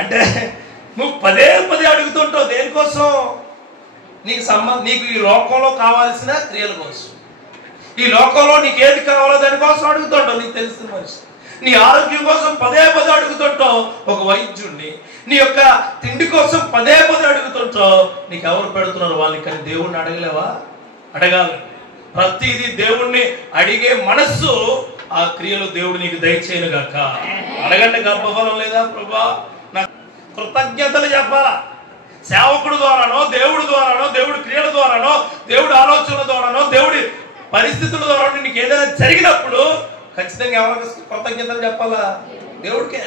అంటే నువ్వు పదే అడుగుతుంటావు. దేనికోసం? నీకు ఈ లోకంలో కావాల్సిన క్రియల కోసం, ఈ లోకంలో నీకు ఏది కావాలో దానికోసం అడుగుతుంటావు. నీకు తెలిసిన మనిషి నీ ఆరోగ్యం కోసం పదే అడుగుతుంటావు ఒక వైద్యుడిని. నీ యొక్క తిండి కోసం పదే అడుగుతుంటావు. నీకు ఎవరు పెడుతున్నారు వాళ్ళని? కానీ దేవుణ్ణి అడగలేవా? అడగాలి. ప్రతిదీ దేవుణ్ణి అడిగే మనస్సు, ఆ క్రియలు దేవుడు నీకు దయచేయను గాక. అడగండి. గర్భఫలం లేదా ప్రభా? నాకు కృతజ్ఞతలు చెప్పాలా? సేవకుడు ద్వారానో, దేవుడి ద్వారానో, దేవుడి క్రియల ద్వారానో, దేవుడి ఆలోచనల ద్వారానో, దేవుడి పరిస్థితుల ద్వారా నీకు ఏదైనా జరిగినప్పుడు ఖచ్చితంగా ఎవరికి కృతజ్ఞతలు చెప్పాలా? దేవుడికే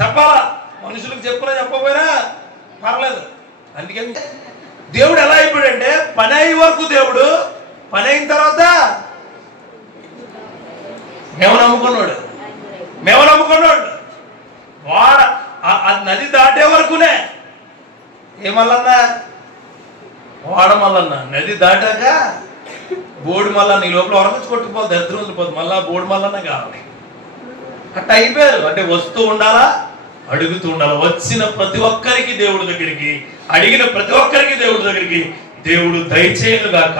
చెప్పాలా. మనుషులకు చెప్పుకున్నా చెప్పకపోయినా పర్లేదు. అందుకని దేవుడు ఎలా అయిపోయాడంటే, పని అయ్యే వరకు దేవుడు, పని అయిన తర్వాత మేము నమ్ముకున్నాడు వాడ నది దాటే వరకునే. ఏమల్లన్నా? వాడ మల్లన్న. నది దాటాక బోడి మల్లన్న. ఈ లోపల వరకొచ్చి కొట్టుకుపోదు, దరిద్రం వదిలిపోదు, మళ్ళా బోడి మల్లన్న కావాలి. అట్లా అయిపోయారు. అంటే వస్తూ ఉండాలా, అడుగుతూ ఉండాలి. వచ్చిన ప్రతి ఒక్కరికి దేవుడి దగ్గరికి, అడిగిన ప్రతి ఒక్కరికి దేవుడి దగ్గరికి దేవుడు దయచేయను గాక.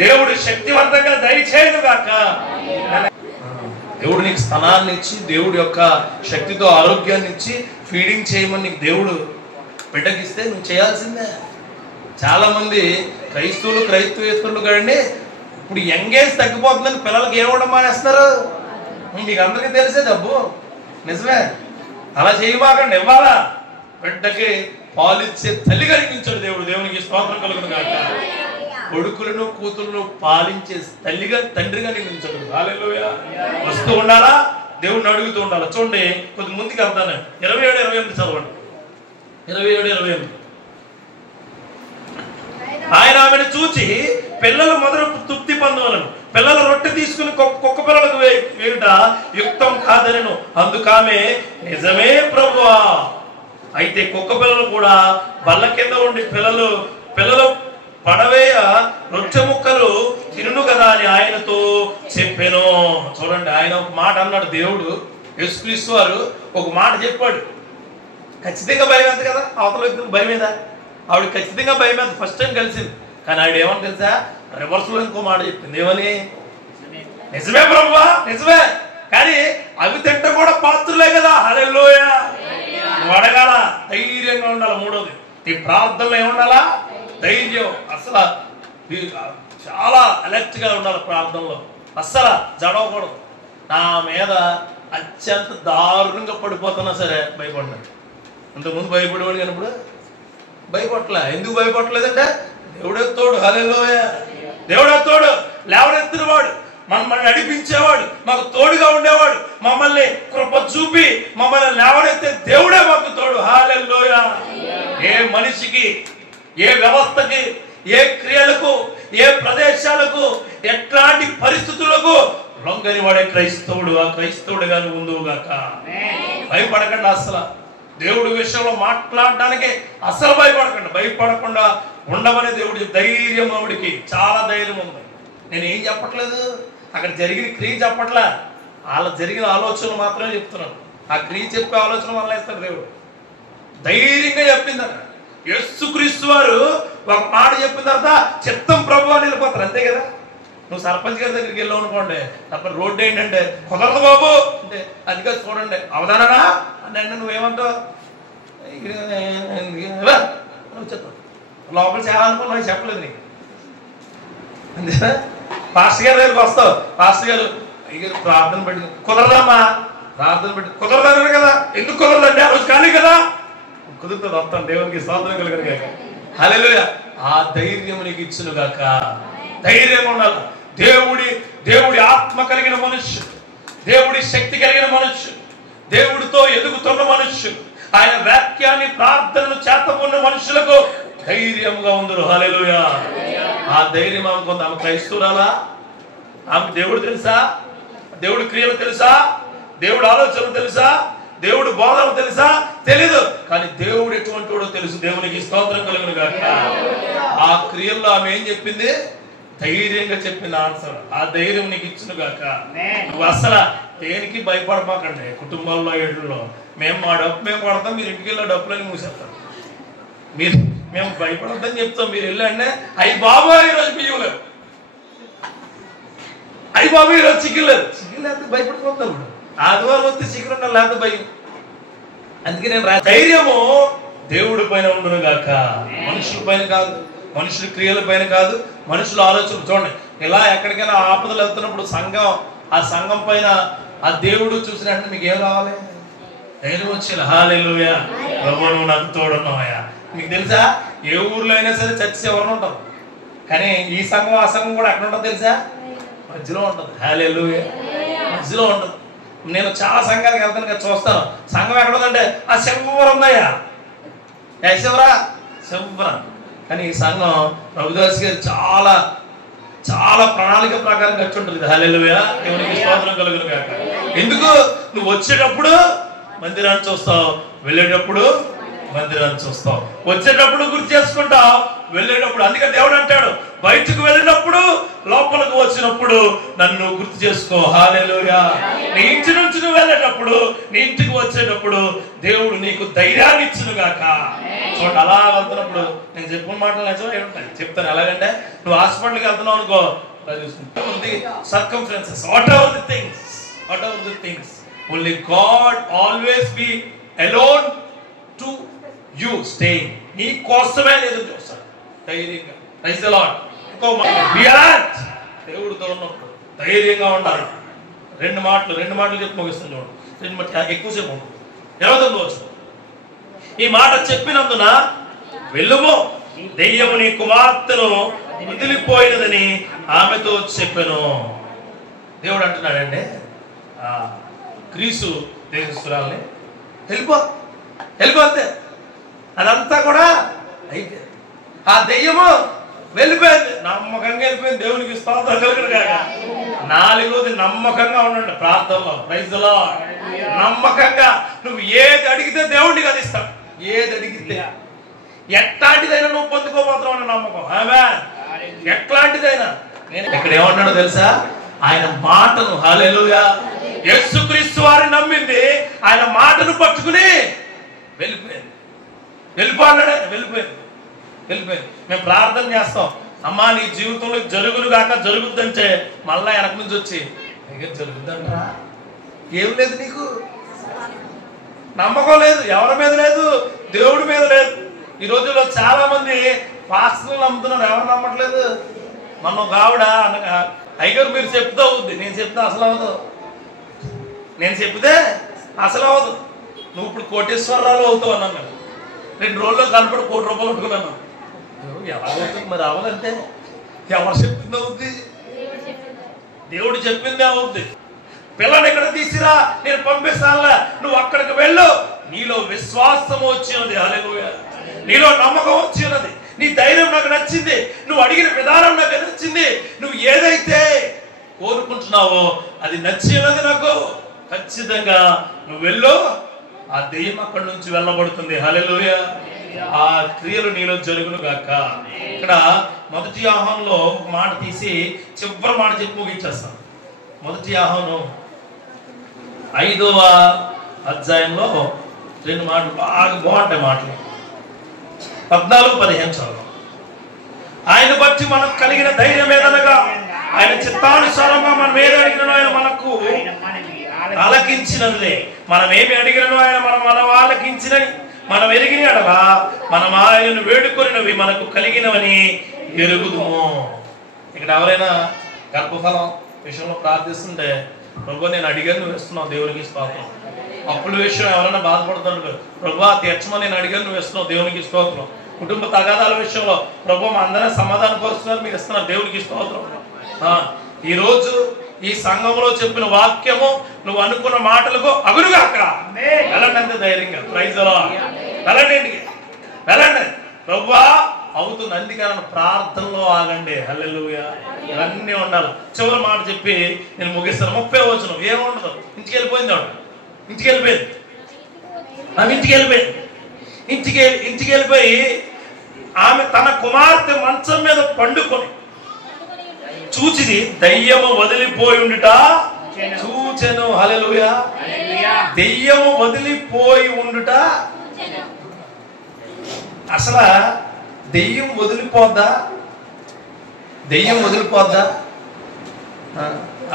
దేవుడు శక్తివంతంగా దయచేయను గాక. దేవుడు నీకు స్థానాన్ని ఇచ్చి, దేవుడి యొక్క శక్తితో ఆరోగ్యాన్ని ఇచ్చి ఫీడింగ్ చేయమని నీకు దేవుడు బిడ్డకిస్తే నువ్వు చేయాల్సిందే. చాలా మంది క్రైస్తవులు కండి ఇప్పుడు యంగేజ్ తగ్గిపోతుందని పిల్లలకి ఏమవడం మానేస్తున్నారు. మీకు అందరికీ తెలిసే డబ్బు నిజమే. అలా చేయబాకండి. ఇవ్వాలా? బిడ్డకి పాలిచ్చే తల్లిగా నిలిచాడు దేవుడు. దేవునికి స్తోత్రం కలుగును గాక. కొడుకులను కూతురును పాలించే తండ్రిగా నిలిచాడు. హల్లెలూయా. వస్తూ ఉండాలా, దేవుడిని అడుగుతూ ఉండాలి. చూడండి, కొద్ది ముందుకు వెళ్తాను. 27-28 చదవండి. 27-28. ఆయన ఆమెను చూచి పిల్లలు మొదలు తృప్తి పొందవలను, పిల్లల రొట్టె తీసుకుని కుక్క పిల్లలకు వేయుట యుక్తం కాదనెను. అందుకామె, నిజమే ప్రభువా, అయితే కుక్క పిల్లలు కూడా బల్ల కింద ఉండి పిల్లలు పడవేయ రొట్టె ముక్కలు తినును కదా అని ఆయనతో చెప్పాను. చూడండి, ఆయన ఒక మాట అన్నాడు. దేవుడు యేసుక్రీస్తు వారు ఒక మాట చెప్పాడు. ఖచ్చితంగా భయం ఎంత కదా, అవతల వ్యక్తులకు భయం మీద. ఆవిడ ఖచ్చితంగా భయం మీద ఫస్ట్ టైం కలిసింది. కానీ ఆవిడ ఏమని తెలుసా? రివర్స్ లో ఇంకో మాట చెప్పింది. ఏమని? నిజమే ప్రభువా, నిజమే, కానీ అవి తింట కూడా పాత్రలే కదా. హల్లెలూయా. నువ్వు అడగాల, ధైర్యంగా ఉండాలి. మూడోది, నీ ప్రార్థనలో ఏముండాలా? ధైర్యం. అసలు చాలా అలర్ట్ గా ఉండాలి ప్రార్థనలో. అస్సలు జడవకూడదు. నా మీద అత్యంత దారుణంగా పడిపోతున్నా సరే భయపడినా. ఇంతకుముందు భయపడేవాడు కానీ ఇప్పుడు భయపడలే. ఎందుకు భయపడలేదంటే దేవుడే తోడు. హల్లెలూయా. దేవుడే తోడు. లేవనెత్తిన వాడు, మమ్మల్ని నడిపించేవాడు, మాకు తోడుగా ఉండేవాడు, మమ్మల్ని కృప చూపి మమ్మల్ని లేవనెత్తే దేవుడే మాకు తోడు. హల్లెలూయా. ఏ మనిషికి, ఏ వ్యవస్థకి, ఏ క్రియలకు, ఏ ప్రదేశాలకు, ఎట్లాంటి పరిస్థితులకు లొంగని వాడే క్రైస్తవుడు. ఆ క్రైస్తవుడుగా నువ్వు ఉందువుగాక. భయపడకండి. అసలు దేవుడి విషయంలో మాట్లాడడానికి అసలు భయపడకండి. భయపడకుండా ఉండమని దేవుడి ధైర్యం. ఆవిడికి చాలా ధైర్యం ఉంది. నేను ఏం చెప్పట్లేదు, అక్కడ జరిగిన క్రియ చెప్పట్లే, వాళ్ళ జరిగిన ఆలోచనలు మాత్రమే చెప్తున్నాను. ఆ క్రియ చెప్పే ఆలోచన వల్ల ఇస్తాడు దేవుడు. ధైర్యంగా చెప్పింది అక్కడ. యేసుక్రీస్తు వారు ఒక మాట చెప్పిన తర్వాత చిత్తం ప్రభువా వెళ్ళిపోతారు. అంతే కదా. నువ్వు సర్పంచ్ గారి దగ్గరికి వెళ్ళావు అనుకోండి, తప్ప రోడ్డు ఏంటంటే కుదరదు బాబు అంటే అందుకే చూడండి అవధానా అంటే నువ్వేమంటావు చెప్తావు లోపల చాలా అనుకున్నావు చెప్పలేదు నీకు. అంతేనా? పాస్టర్ గారి దగ్గరికి వస్తావు, పాస్టర్ గారు ప్రార్థన పెట్టి కుదరదమ్మా, ప్రార్థన పెట్టి కుదరదన్నారు కదా, ఎందుకు కుదరదండి ఆ రోజు ఖాళీ కదా, కుదురుతుంది వస్తాను దేవునికి స్తోత్రం కలుగును గాక. హల్లెలూయా. ఆ ధైర్యం నీకు ఇచ్చును గాక. ధైర్యంగా ఉండాలి. దేవుడి ఆత్మ కలిగిన మనుష్యుడు, దేవుడి శక్తి కలిగిన మనుష్యుడు, దేవుడితో ఎదుగుతున్న మనుష్యుడు, ఆయన వాక్యాన్ని ప్రార్థనను చేతకున్న మనుషులకు ధైర్యంగా ఉందరు. హల్లెలూయా. ఆ ధైర్యం ఆమె ఆమె క్రైస్తవురాలా? ఆమె దేవుడు తెలుసా? దేవుడి క్రియలు తెలుసా? దేవుడు ఆలోచనలు తెలుసా? దేవుడు బోధనలు తెలుసా? తెలీదు. కానీ దేవుడు ఎటువంటి వాడో తెలుసు. దేవునికి స్తోత్రం కలుగును గాక. ఆ క్రియల్లో ఆమె ఏం చెప్పింది? ధైర్యంగా చెప్పింది ఆన్సర్. ఆ ధైర్యం నీకు ఇచ్చును గాక. నువ్వు అసలు దేనికి భయపడమాకండి. కుటుంబాల్లో ఏడులో మేము మా డబ్బు మేము కొడతాం, మీరు ఇంటికి వెళ్ళే డబ్బులని మూసేస్తాం. మేము భయపడద్దని చెప్తాం, మీరు వెళ్ళండి అయ్యి బాబా ఈరోజు బియ్యం లేవు, అయ్యి బాబు ఈరోజు చికెన్ లేదు. చికెన్ లేకపోతే భయపడిపోతాం. ఆదివారం వస్తే చికెన్ ఉండాలి, లేకపోతే భయం. అందుకే నేను ధైర్యము దేవుడి పైన ఉండును గాక. మనుషుల పైన కాదు, మనుషుల క్రియల పైన కాదు, మనుషుల ఆలోచన. చూడండి, ఇలా ఎక్కడికైనా ఆపదలు వెళ్తున్నప్పుడు ఆ సంఘం పైన ఆ దేవుడు చూసినట్టు మీకు ఏం రావాలి? ధైర్యం వచ్చేలా. హల్లెలూయా. ప్రభువు నువ్వు నాకు తోడున్నావయ్యా. మీకు తెలుసా, ఏ ఊర్లో అయినా సరే చర్చ్ ఎవరు ఉంటారు, కానీ ఈ సంఘం ఆ సంఘం కూడా ఎక్కడ ఉంటుంది తెలుసా? మధ్యలో ఉంటుంది. హల్లెలూయా. మధ్యలో ఉంటుంది. నేను చాలా సంఘాలకు వెళ్తాను కదా, చూస్తాను. సంఘం ఎక్కడ ఉందంటే ఆ శంవరం ఉందయ్యా, శివరా శంవరం. కానీ ఈ సంఘం ప్రభుదాస్ గారు చాలా చాలా ప్రణాళిక ప్రకారం కట్టి ఉంటుంది. హల్లెలూయా. దేవునికి స్తోత్రం కలుగును గాక. ఎందుకు? నువ్వు వచ్చేటప్పుడు మందిరాన్ని చూస్తావు, వెళ్ళేటప్పుడు మందిరాన్ని చూస్తావు. వచ్చేటప్పుడు గుర్తు చేసుకుంటావు, వెళ్ళేటప్పుడు. అందుకే దేవుడు అంటాడు, బయటకు వెళ్ళినప్పుడు లోపలికి వచ్చినప్పుడు నన్ను గుర్తు చేసుకో. హల్లెలూయా. నీ ఇంటి నుంచి నువ్వు వెళ్ళేటప్పుడు, నీ ఇంటికి వచ్చేటప్పుడు దేవుడు నీకు ధైర్యాన్ని ఇచ్చును గాక. చూడండి, అలా వెళ్తున్నప్పుడు నేను చెప్పిన మాటలు నిజమే ఉంటాయి, చెప్తాను. ఎలాగంటే నువ్వు హాస్పిటల్కి వెళ్తున్నావు అనుకో, circumstances, whatever the things, only God always be alone to you, staying. నీ కోసమే ఎదురు చూస్తాడు ధైర్యంగా. Praise the Lord. దేవుడితో ఉన్నప్పుడు ధైర్యంగా ఉండాలి. రెండు మాటలు చెప్పి ముగిస్తాను. చూడండి, ఎక్కువసేపు ఉంటుంది. 29వ వచనం. ఈ మాట చెప్పినందున వెళ్ళుము, దెయ్యము నీ కుమార్తెను వదిలిపోయినదని ఆమెతో చెప్పెను. దేవుడు అంటున్నాడండి, గ్రీసు దేశస్తురాల్ని వెళ్ళిపో అంతే. అదంతా కూడా అయిపోయింది. ఆ దెయ్యము వెళ్ళిపోయింది, నమ్మకంగా వెళ్ళిపోయింది. దేవునికి స్తోత్రం కలుగును గాక. 4వది నమ్మకంగా ఉండండి ప్రార్థనలో. Praise the Lord. నమ్మకంగా నువ్వు ఏది అడిగితే దేవుడికి అది ఇస్తాడు. ఏది అడిగితే ఎట్లాంటిదైనా నువ్వు పొందుకోబోతున్నావు అన్న నమ్మకం. ఆమేన్. ఎట్లాంటిదైనా. నేను ఇక్కడ ఏమన్నాడో తెలుసా? ఆయన మాటను, హల్లెలూయా, యేసుక్రీస్తు వారిని నమ్మింది, ఆయన మాటను పట్టుకుని వెళ్ళిపోయింది. వెళ్ళిపోయింది. మేము ప్రార్థన చేస్తాం, అమ్మా నీ జీవితంలో జరుగులు కాక జరుగుద్దంటే మళ్ళా వెనక నుంచి వచ్చి జరుగుద్దంటరా, ఏం లేదు, నీకు నమ్మకం లేదు, ఎవరి మీద లేదు, దేవుడి మీద లేదు. ఈ రోజుల్లో చాలా మంది పాస్టర్లు నమ్ముతున్నారు, ఎవరు నమ్మట్లేదు. మనం కావుడా అనగా అయ్యగారు మీరు చెప్తే అవుద్ది, నేను చెప్తే అసలు అవ్వదు. నేను చెప్తే అసలు అవ్వదు. నువ్వు ఇప్పుడు కోటేశ్వరరావు అవుతావు అన్నాను. 2 రోజుల్లో కనపడి ₹1 కోటి పట్టుకున్నాను. ఎలా అవుతుంది మరి? అవ్వదంటే ఎవరు చెప్పింది అవుద్ది? దేవుడు చెప్పిందే అవుద్ది. పిల్లని ఇక్కడ తీసిరా, నేను పంపిస్తానులే, నువ్వు అక్కడికి వెళ్ళు. నీలో విశ్వాసం వచ్చినది, హల్లెలూయా, నీలో నమ్మకం వచ్చినది, నీ ధైర్యం నాకు నచ్చింది, నువ్వు అడిగిన విధానం నాకు నచ్చింది, నువ్వు ఏదైతే కోరుకుంటున్నావో అది నచ్చినది నాకు. ఖచ్చితంగా నువ్వు వెళ్ళు, ఆ దెయ్యం అక్కడి నుంచి వెళ్ళబడుతుంది. హల్లెలూయా. ఆ క్రియలు నీలో జరుగును గాక. ఇక్కడ 1 యోహానులో ఒక మాట తీసి చివరి మాట చెప్పి ముగించేస్తాం. 1 యోహాను 5వ అధ్యాయంలో 2 మాటలు బాగా బాగుంటాయి. మాటలు 14-15 చదువు. ఆయన బట్టి మనకు కలిగిన ధైర్యం ఏదనగా ఆయన చిత్తానుసారంగా మనం ఏది అడిగినో ఆయన మనకు ఆలకించినదే. మనం ఏమి అడిగినో ఆయన మన ఆలకించినవి, మనం ఎరిగిన అడలా మనం ఆయనను వేడుకొనినవి మనకు కలిగినవని ఎరుగుదుము. ఇక్కడ ఎవరైనా గర్భఫలం విషయంలో ప్రార్థిస్తుంటే, ప్రభు నేను అడిగాను నువ్వు ఇస్తున్నావు, దేవునికి స్తోత్రం. అప్పుల విషయం ఎవరైనా బాధపడుతున్నాడు, ప్రభు తీర్చమని నేను అడిగాను నువ్వు ఇస్తున్నావు, దేవునికి స్తోత్రం. కుటుంబ తగాదాల విషయంలో ప్రభు మా అందరినీ సమాధానం పరుస్తున్నారు, మీరు ఇస్తున్నారు, దేవునికి స్తోత్రం. ఈరోజు ఈ సంఘంలో చెప్పిన వాక్యము నువ్వు అనుకున్న మాటలకు అగురుగాక. వెళ్ళండి అంతే ధైర్యంగా. ప్రైజ్ వెళ్ళండి, వెళ్ళండి. ప్రభువా అవుతుంది. అందుకని ప్రార్థనలో ఆగండి. హల్లెలూయా. ఇవన్నీ ఉండాలి. చివరి మాట చెప్పి నేను ముగిస్తాను. 30వ వచనం ఏముండదు. ఇంటికి వెళ్ళిపోయింది ఆవిడ. ఇంటికి వెళ్ళిపోయి ఆమె తన కుమార్తె మంచం మీద పండుకొని చూచిది, దెయ్యము వదిలిపోయి ఉండుట చూచెను. హల్లెలూయా. దెయ్యము వదిలిపోయి ఉండుట. అసలు దెయ్యం వదిలిపోద్దా?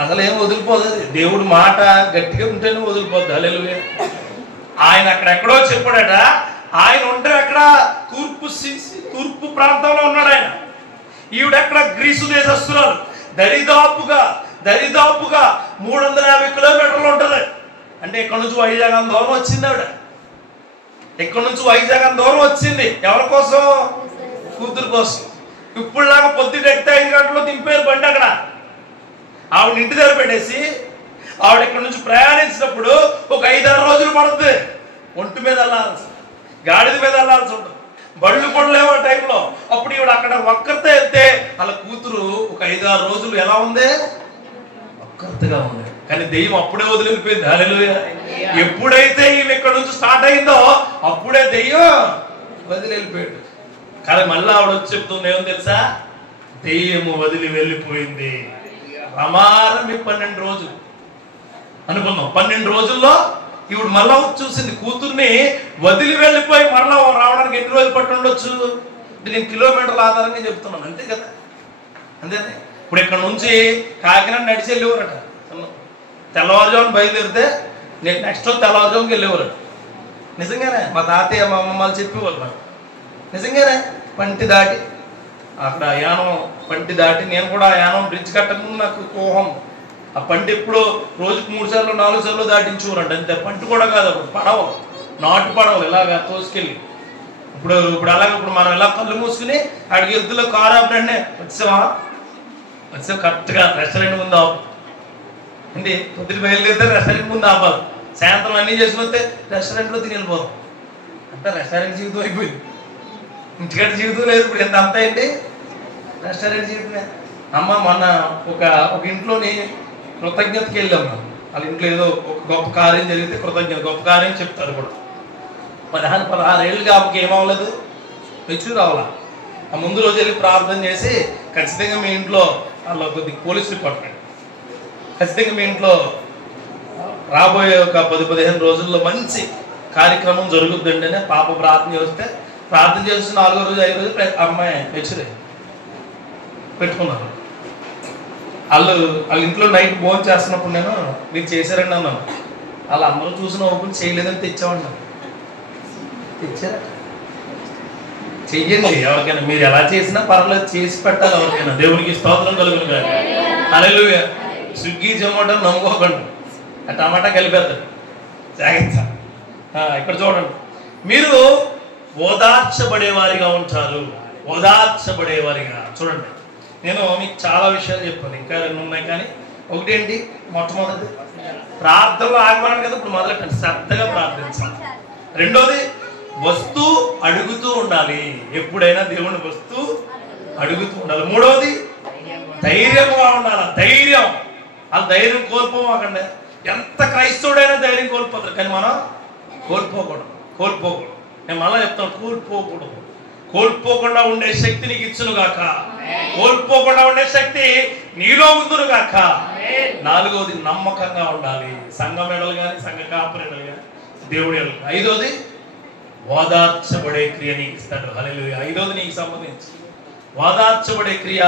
అసలు ఏం వదిలిపోదు. దేవుడు మాట గట్టిగా ఉంటేనే వదిలిపోద్ది. హల్లెలూయా. ఆయన అక్కడెక్కడో చెప్పాడట. ఆయన ఉంటే అక్కడ తూర్పు ప్రాంతంలో ఉన్నాడు ఆయన. ఈవిడెక్కడ గ్రీసు దేశస్తురాలు. దరిదాపుగా 350 కిలోమీటర్లు ఉంటుంది. అంటే ఇక్కడ నుంచి వైజాగ్ అంత దూరం వచ్చింది ఆవిడ. ఇక్కడ నుంచి వైజాగ్ అంత దూరం వచ్చింది. ఎవరి కోసం? కూతురు కోసం. ఇప్పుడులాగా పొద్దుట ఎక్కితే 5 గంటల్లో దింపారు బండి. అక్కడ ఆవిడ ఇంటి దగ్గర పెట్టేసి ఆవిడ ఇక్కడ నుంచి ప్రయాణించినప్పుడు ఒక 5-6 రోజులు పడుతుంది. ఒంటి మీద వెళ్ళాల్సి, గాడిద మీద వెళ్ళాల్సి ఉంటుంది. బళ్ళు కూడా లేవు ఆ టైంలో. అప్పుడు ఈవిడ అక్కడ ఒక్కరితో వెళ్తే వాళ్ళ కూతురు ఒక 5-6 రోజులు ఎలా ఉంది? ఒక్కరిగా ఉంది. కానీ దెయ్యం అప్పుడే వదిలిపోయింది. హల్లెలూయా. ఎప్పుడైతే ఈమె ఇక్కడ నుంచి స్టార్ట్ అయిందో అప్పుడే దెయ్యం వదిలిపోయాడు. కానీ మళ్ళీ ఆవిడ వచ్చి చెప్తుంది ఏమో తెలుసా? దెయ్యము వదిలి వెళ్ళిపోయింది. ప్రమాదం 12 రోజులు అనుకున్నాం. 12 రోజుల్లో ఈవిడ మళ్ళా చూసింది. కూతుర్ని వదిలి వెళ్ళిపోయి మరలా రావడానికి ఎన్ని రోజులు పట్టి ఉండొచ్చు? నేను కిలోమీటర్ల ఆధారంగా చెప్తున్నాను. అంతే కదా, అంతేనే. ఇప్పుడు ఇక్కడ నుంచి కాకినాడ నడిచి వెళ్ళేవారట. తెల్లవారుజామున బయలుదేరితే నేను నెక్స్ట్ తెల్లవారుజాముకి వెళ్ళేవారు. నిజంగానే మా తాతయ్య మా అమ్మమ్మలు చెప్పేవాళ్ళు నాకు. నిజంగానే పంటి దాటి అక్కడ యానం పంటి దాటి నేను కూడా యానం బ్రిడ్జ్ కట్టకుండా నాకు ఊహం. ఆ పంటి ఎప్పుడో రోజుకు 3 సార్లు 4 సార్లు దాటించుకోరంట. అంతే. పంటి కూడా కాదు, అప్పుడు పడవలు, నాటు పడవలు ఇలాగా తోసుకెళ్ళి. ఇప్పుడు అలాగే ఇప్పుడు మనం ఇలా కళ్ళు మూసుకుని అక్కడికి వెళ్తులో కారు ఆపడండి. వచ్చావా కరెక్ట్గా రెస్టారెంట్ ముందు ఆపు. ఏంటి పొద్దున బయలుదేరితే రెస్టారెంట్ ముందు ఆపాలి. సాయంత్రం అన్నీ చేసుకుని వస్తే రెస్టారెంట్లో తిని వెళ్ళిపోతాం. అంటే రెస్టారెంట్ జీవితం అయిపోయింది. ఇంటికట్ట జీవితం లేదు ఇప్పుడు. ఎంత అంతా ఏంటి రెస్టారెంట్ జీవితమే. అమ్మ మొన్న ఒక ఇంట్లోని కృతజ్ఞతకి వెళ్ళాం. వాళ్ళ ఇంట్లో ఏదో ఒక గొప్ప కార్యం జరిగితే కృతజ్ఞత, గొప్ప కార్యం చెప్తారు కూడా. 16 ఏళ్ళుగా ఆమెకి ఏమవ్వలేదు, మెచ్యూర్ అవ్వాల. ఆ ముందు రోజు వెళ్ళి ప్రార్థన చేసి ఖచ్చితంగా మీ ఇంట్లో వాళ్ళు కొద్దిగా పోలీస్ డిపార్ట్మెంట్ ఖచ్చితంగా మీ ఇంట్లో రాబోయే ఒక 10-15 రోజుల్లో మంచి కార్యక్రమం జరుగుద్దండి అని పాప ప్రార్థన చేస్తే, ప్రార్థన చేసి 4వ రోజు 5వ రోజు అమ్మాయి మెచ్యూర్ పెట్టుకున్నారు. వాళ్ళ ఇంట్లో నైట్ భోజనం చేస్తున్నప్పుడు నేను మీరు చేశారండి అన్నాను. వాళ్ళు అందరూ చూసిన ఓపెన్ చేయలేదని తెచ్చామన్నాను. తెచ్చారా? చెయ్యండి. ఎవరికైనా మీరు ఎలా చేసినా పర్లేదు, చేసి పెట్టాలి ఎవరికైనా. దేవునికి స్తోత్రం కలుగును గాక. హల్లెలూయా. స్విగ్గీ జొమాటో నమ్ముకోకండి, ఆ టమాటా కలిపేస్తాడు. జాగ్రత్త. ఇక్కడ చూడండి, మీరు ఓదార్చబడేవారిగా ఉంటారు. ఓదార్చబడేవారిగా. చూడండి, నేను మీకు చాలా విషయాలు చెప్పాను, ఇంకా 2 ఉన్నాయి. కానీ ఒకటేంటి, మొట్టమొదటి ప్రార్థనలో ఆగమన్నాను కదా, ఇప్పుడు మొదలెట్టండి, శ్రద్ధగా ప్రార్థించాలి. రెండోది వస్తూ అడుగుతూ ఉండాలి. ఎప్పుడైనా దేవుని వస్తూ అడుగుతూ ఉండాలి. మూడవది ధైర్యంగా ఉండాలి. ధైర్యం. ఆ ధైర్యం కోల్పోమాకండి. ఎంత క్రైస్తవుడైనా ధైర్యం కోల్పోతారు, కానీ మనం కోల్పోకూడదు. నేను మళ్ళా చెప్తాను, కోల్పోకుండా ఉండే శక్తి నీకు ఇచ్చును గాక. కోల్పోకుండా ఉండే శక్తి నీలో ఉందును గాక. 4వది నమ్మకంగా ఉండాలి. సంఘం ఎడలు కానీ, సంఘ కాపురెడలు కానీ, దేవుడి ఎడలు. 5వది ఓదార్చబడే క్రియ నీకు ఇస్తాడు. హల్లెలూయా. 5వది నీకు సంబంధించి ఓదార్చబడే క్రియ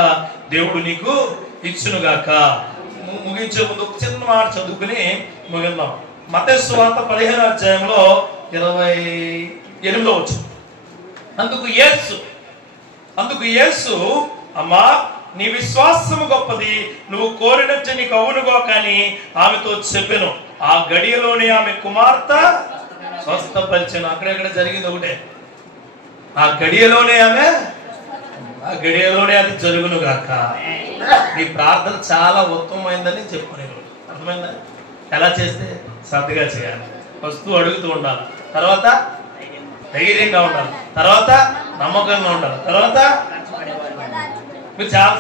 దేవుడు నీకు ఇచ్చునుగాక. ముగించే ముందు ఒక చిన్న మాట చదువుకుని ముగిందాం. మత్తయి సువార్త 15వ అధ్యాయంలో 28వ వచనం. అందుకు యేసు అమ్మా నీ విశ్వాసము గొప్పది, నువ్వు కోరినట్టు నీకు అవునుగో కానీ ఆమెతో చెప్పెను. ఆ గడియలోనే ఆమె కుమార్తె స్వస్థపరిచెను. అక్కడెక్కడ జరిగింది ఒకటే, ఆ గడియలోనే అది జరుగును గాక. నీ ప్రార్థన చాలా ఉత్తమమైందని చెప్పుకునే అర్థమైందా? ఎలా చేస్తే శ్రద్ధగా చేయాలి. వస్తూ అడుగుతూ ఉండాలి, తర్వాత ధైర్యంగా ఉండాలి, తర్వాత నమ్మకంగా ఉండాలి, తర్వాత మీరు చాలా